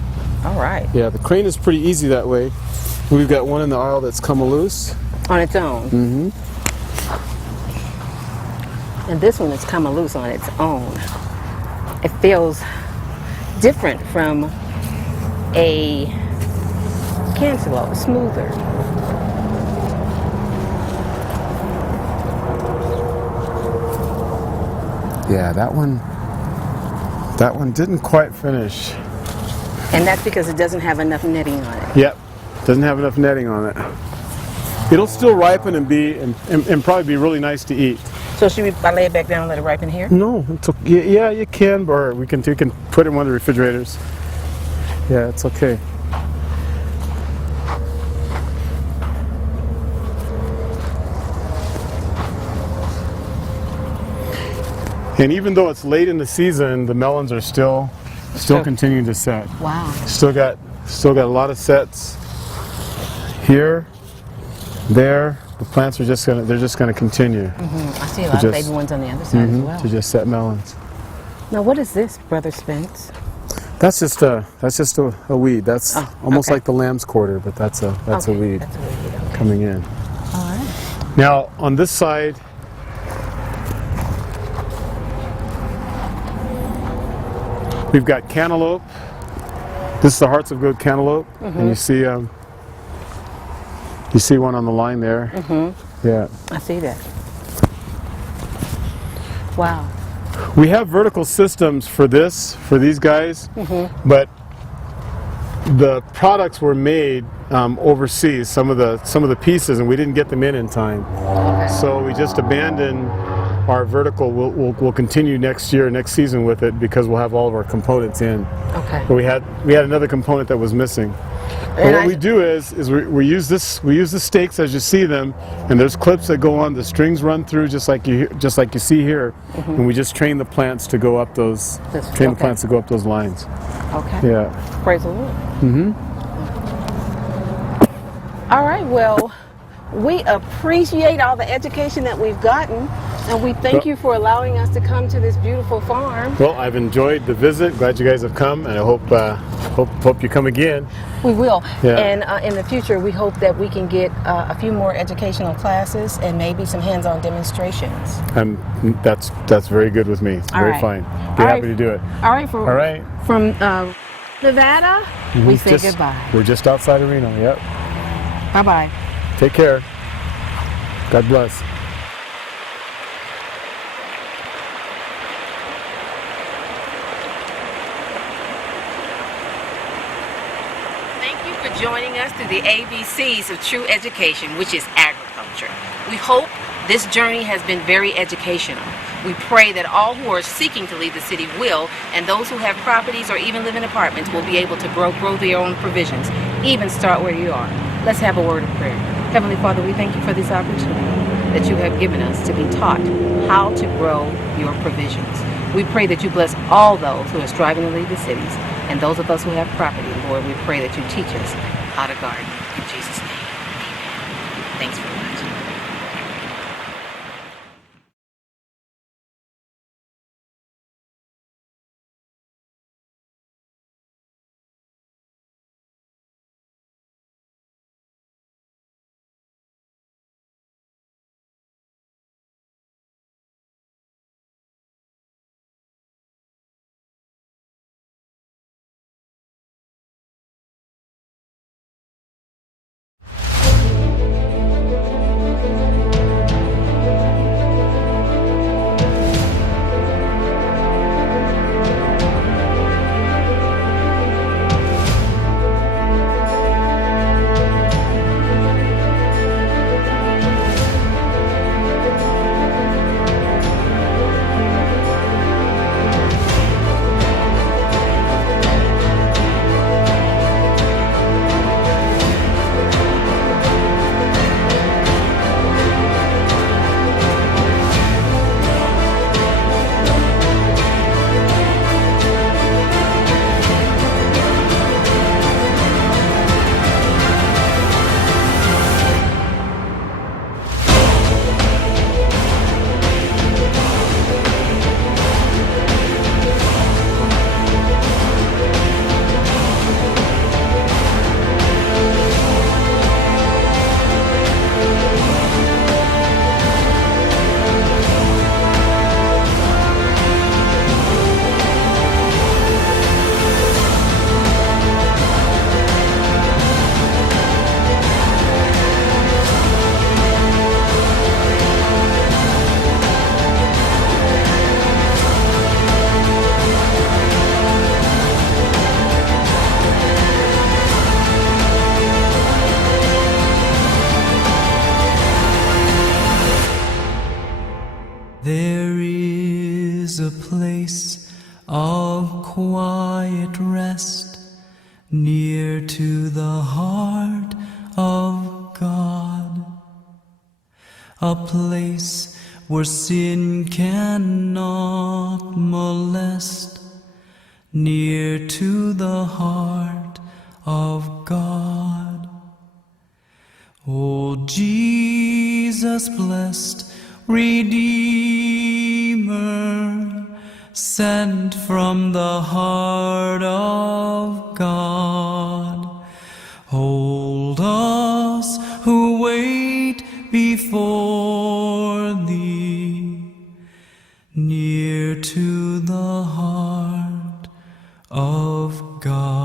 All right. Yeah, the crane is pretty easy that way. We've got one in the aisle that's come loose. On its own. Mm-hmm. And this one has come loose on its own. It feels different from a cantaloupe, smoother. Yeah, that one didn't quite finish. And that's because it doesn't have enough netting on it. Yep, doesn't have enough netting on it. It'll still ripen and probably be really nice to eat. So should we lay it back down and let it ripen here? No, it's okay. Yeah, you can, or you can put it in one of the refrigerators. Yeah, it's okay. And even though it's late in the season, the melons are still continuing to set. Wow. Still got a lot of sets here, there. The plants are just gonna continue I see a lot of just- baby ones on the other side as well. to just set melons. Now what is this, Brother Spence? That's just a weed. That's almost okay. like the lamb's quarter, but that's a weed That's a weed. Okay. coming in. All right. Now on this side, we've got cantaloupe. This is the hearts of good cantaloupe, and you see one on the line there. Yeah. I see that. Wow. We have vertical systems for these guys, but the products were made overseas. Some of the pieces, and we didn't get them in time. Okay. So we just abandoned our vertical. We'll continue next season with it because we'll have all of our components in. Okay. But we had another component that was missing. But And what we do is we use the stakes as you see them, and there's clips that go on. The strings run through just like you see here, and we just train the plants to go up those lines. Okay. Yeah. Praise the Lord. All right. Well, we appreciate all the education that we've gotten, and we thank you for allowing us to come to this beautiful farm. Well, I've enjoyed the visit. Glad you guys have come, and I hope you come again. We will. Yeah. And in the future, we hope that we can get a few more educational classes and maybe some hands-on demonstrations. And that's very good with me. All Very right. fine. All Be right. happy to do it. All right. All right. From Nevada, we say Just- goodbye. We're just outside of Reno. Yep. Bye-bye. Take care. God bless. Thank you for joining us through the ABCs of true education, which is agriculture. We hope this journey has been very educational. We pray that all who are seeking to leave the city will, and those who have properties or even live in apartments will be able to grow their own provisions, even start where you are. Let's have a word of prayer. Heavenly Father, we thank you for this opportunity that you have given us to be taught how to grow your provisions. We pray that you bless all those who are striving to leave the cities, and those of us who have property, Lord, we pray that you teach us how to garden. In Jesus' name, amen. Thanks for watching. There is a place of quiet rest near to the heart of God, a place where sin cannot molest, near to the heart of God. O Jesus, blessed Redeemer, sent from the heart of God, hold us who wait before thee, near to the heart of God.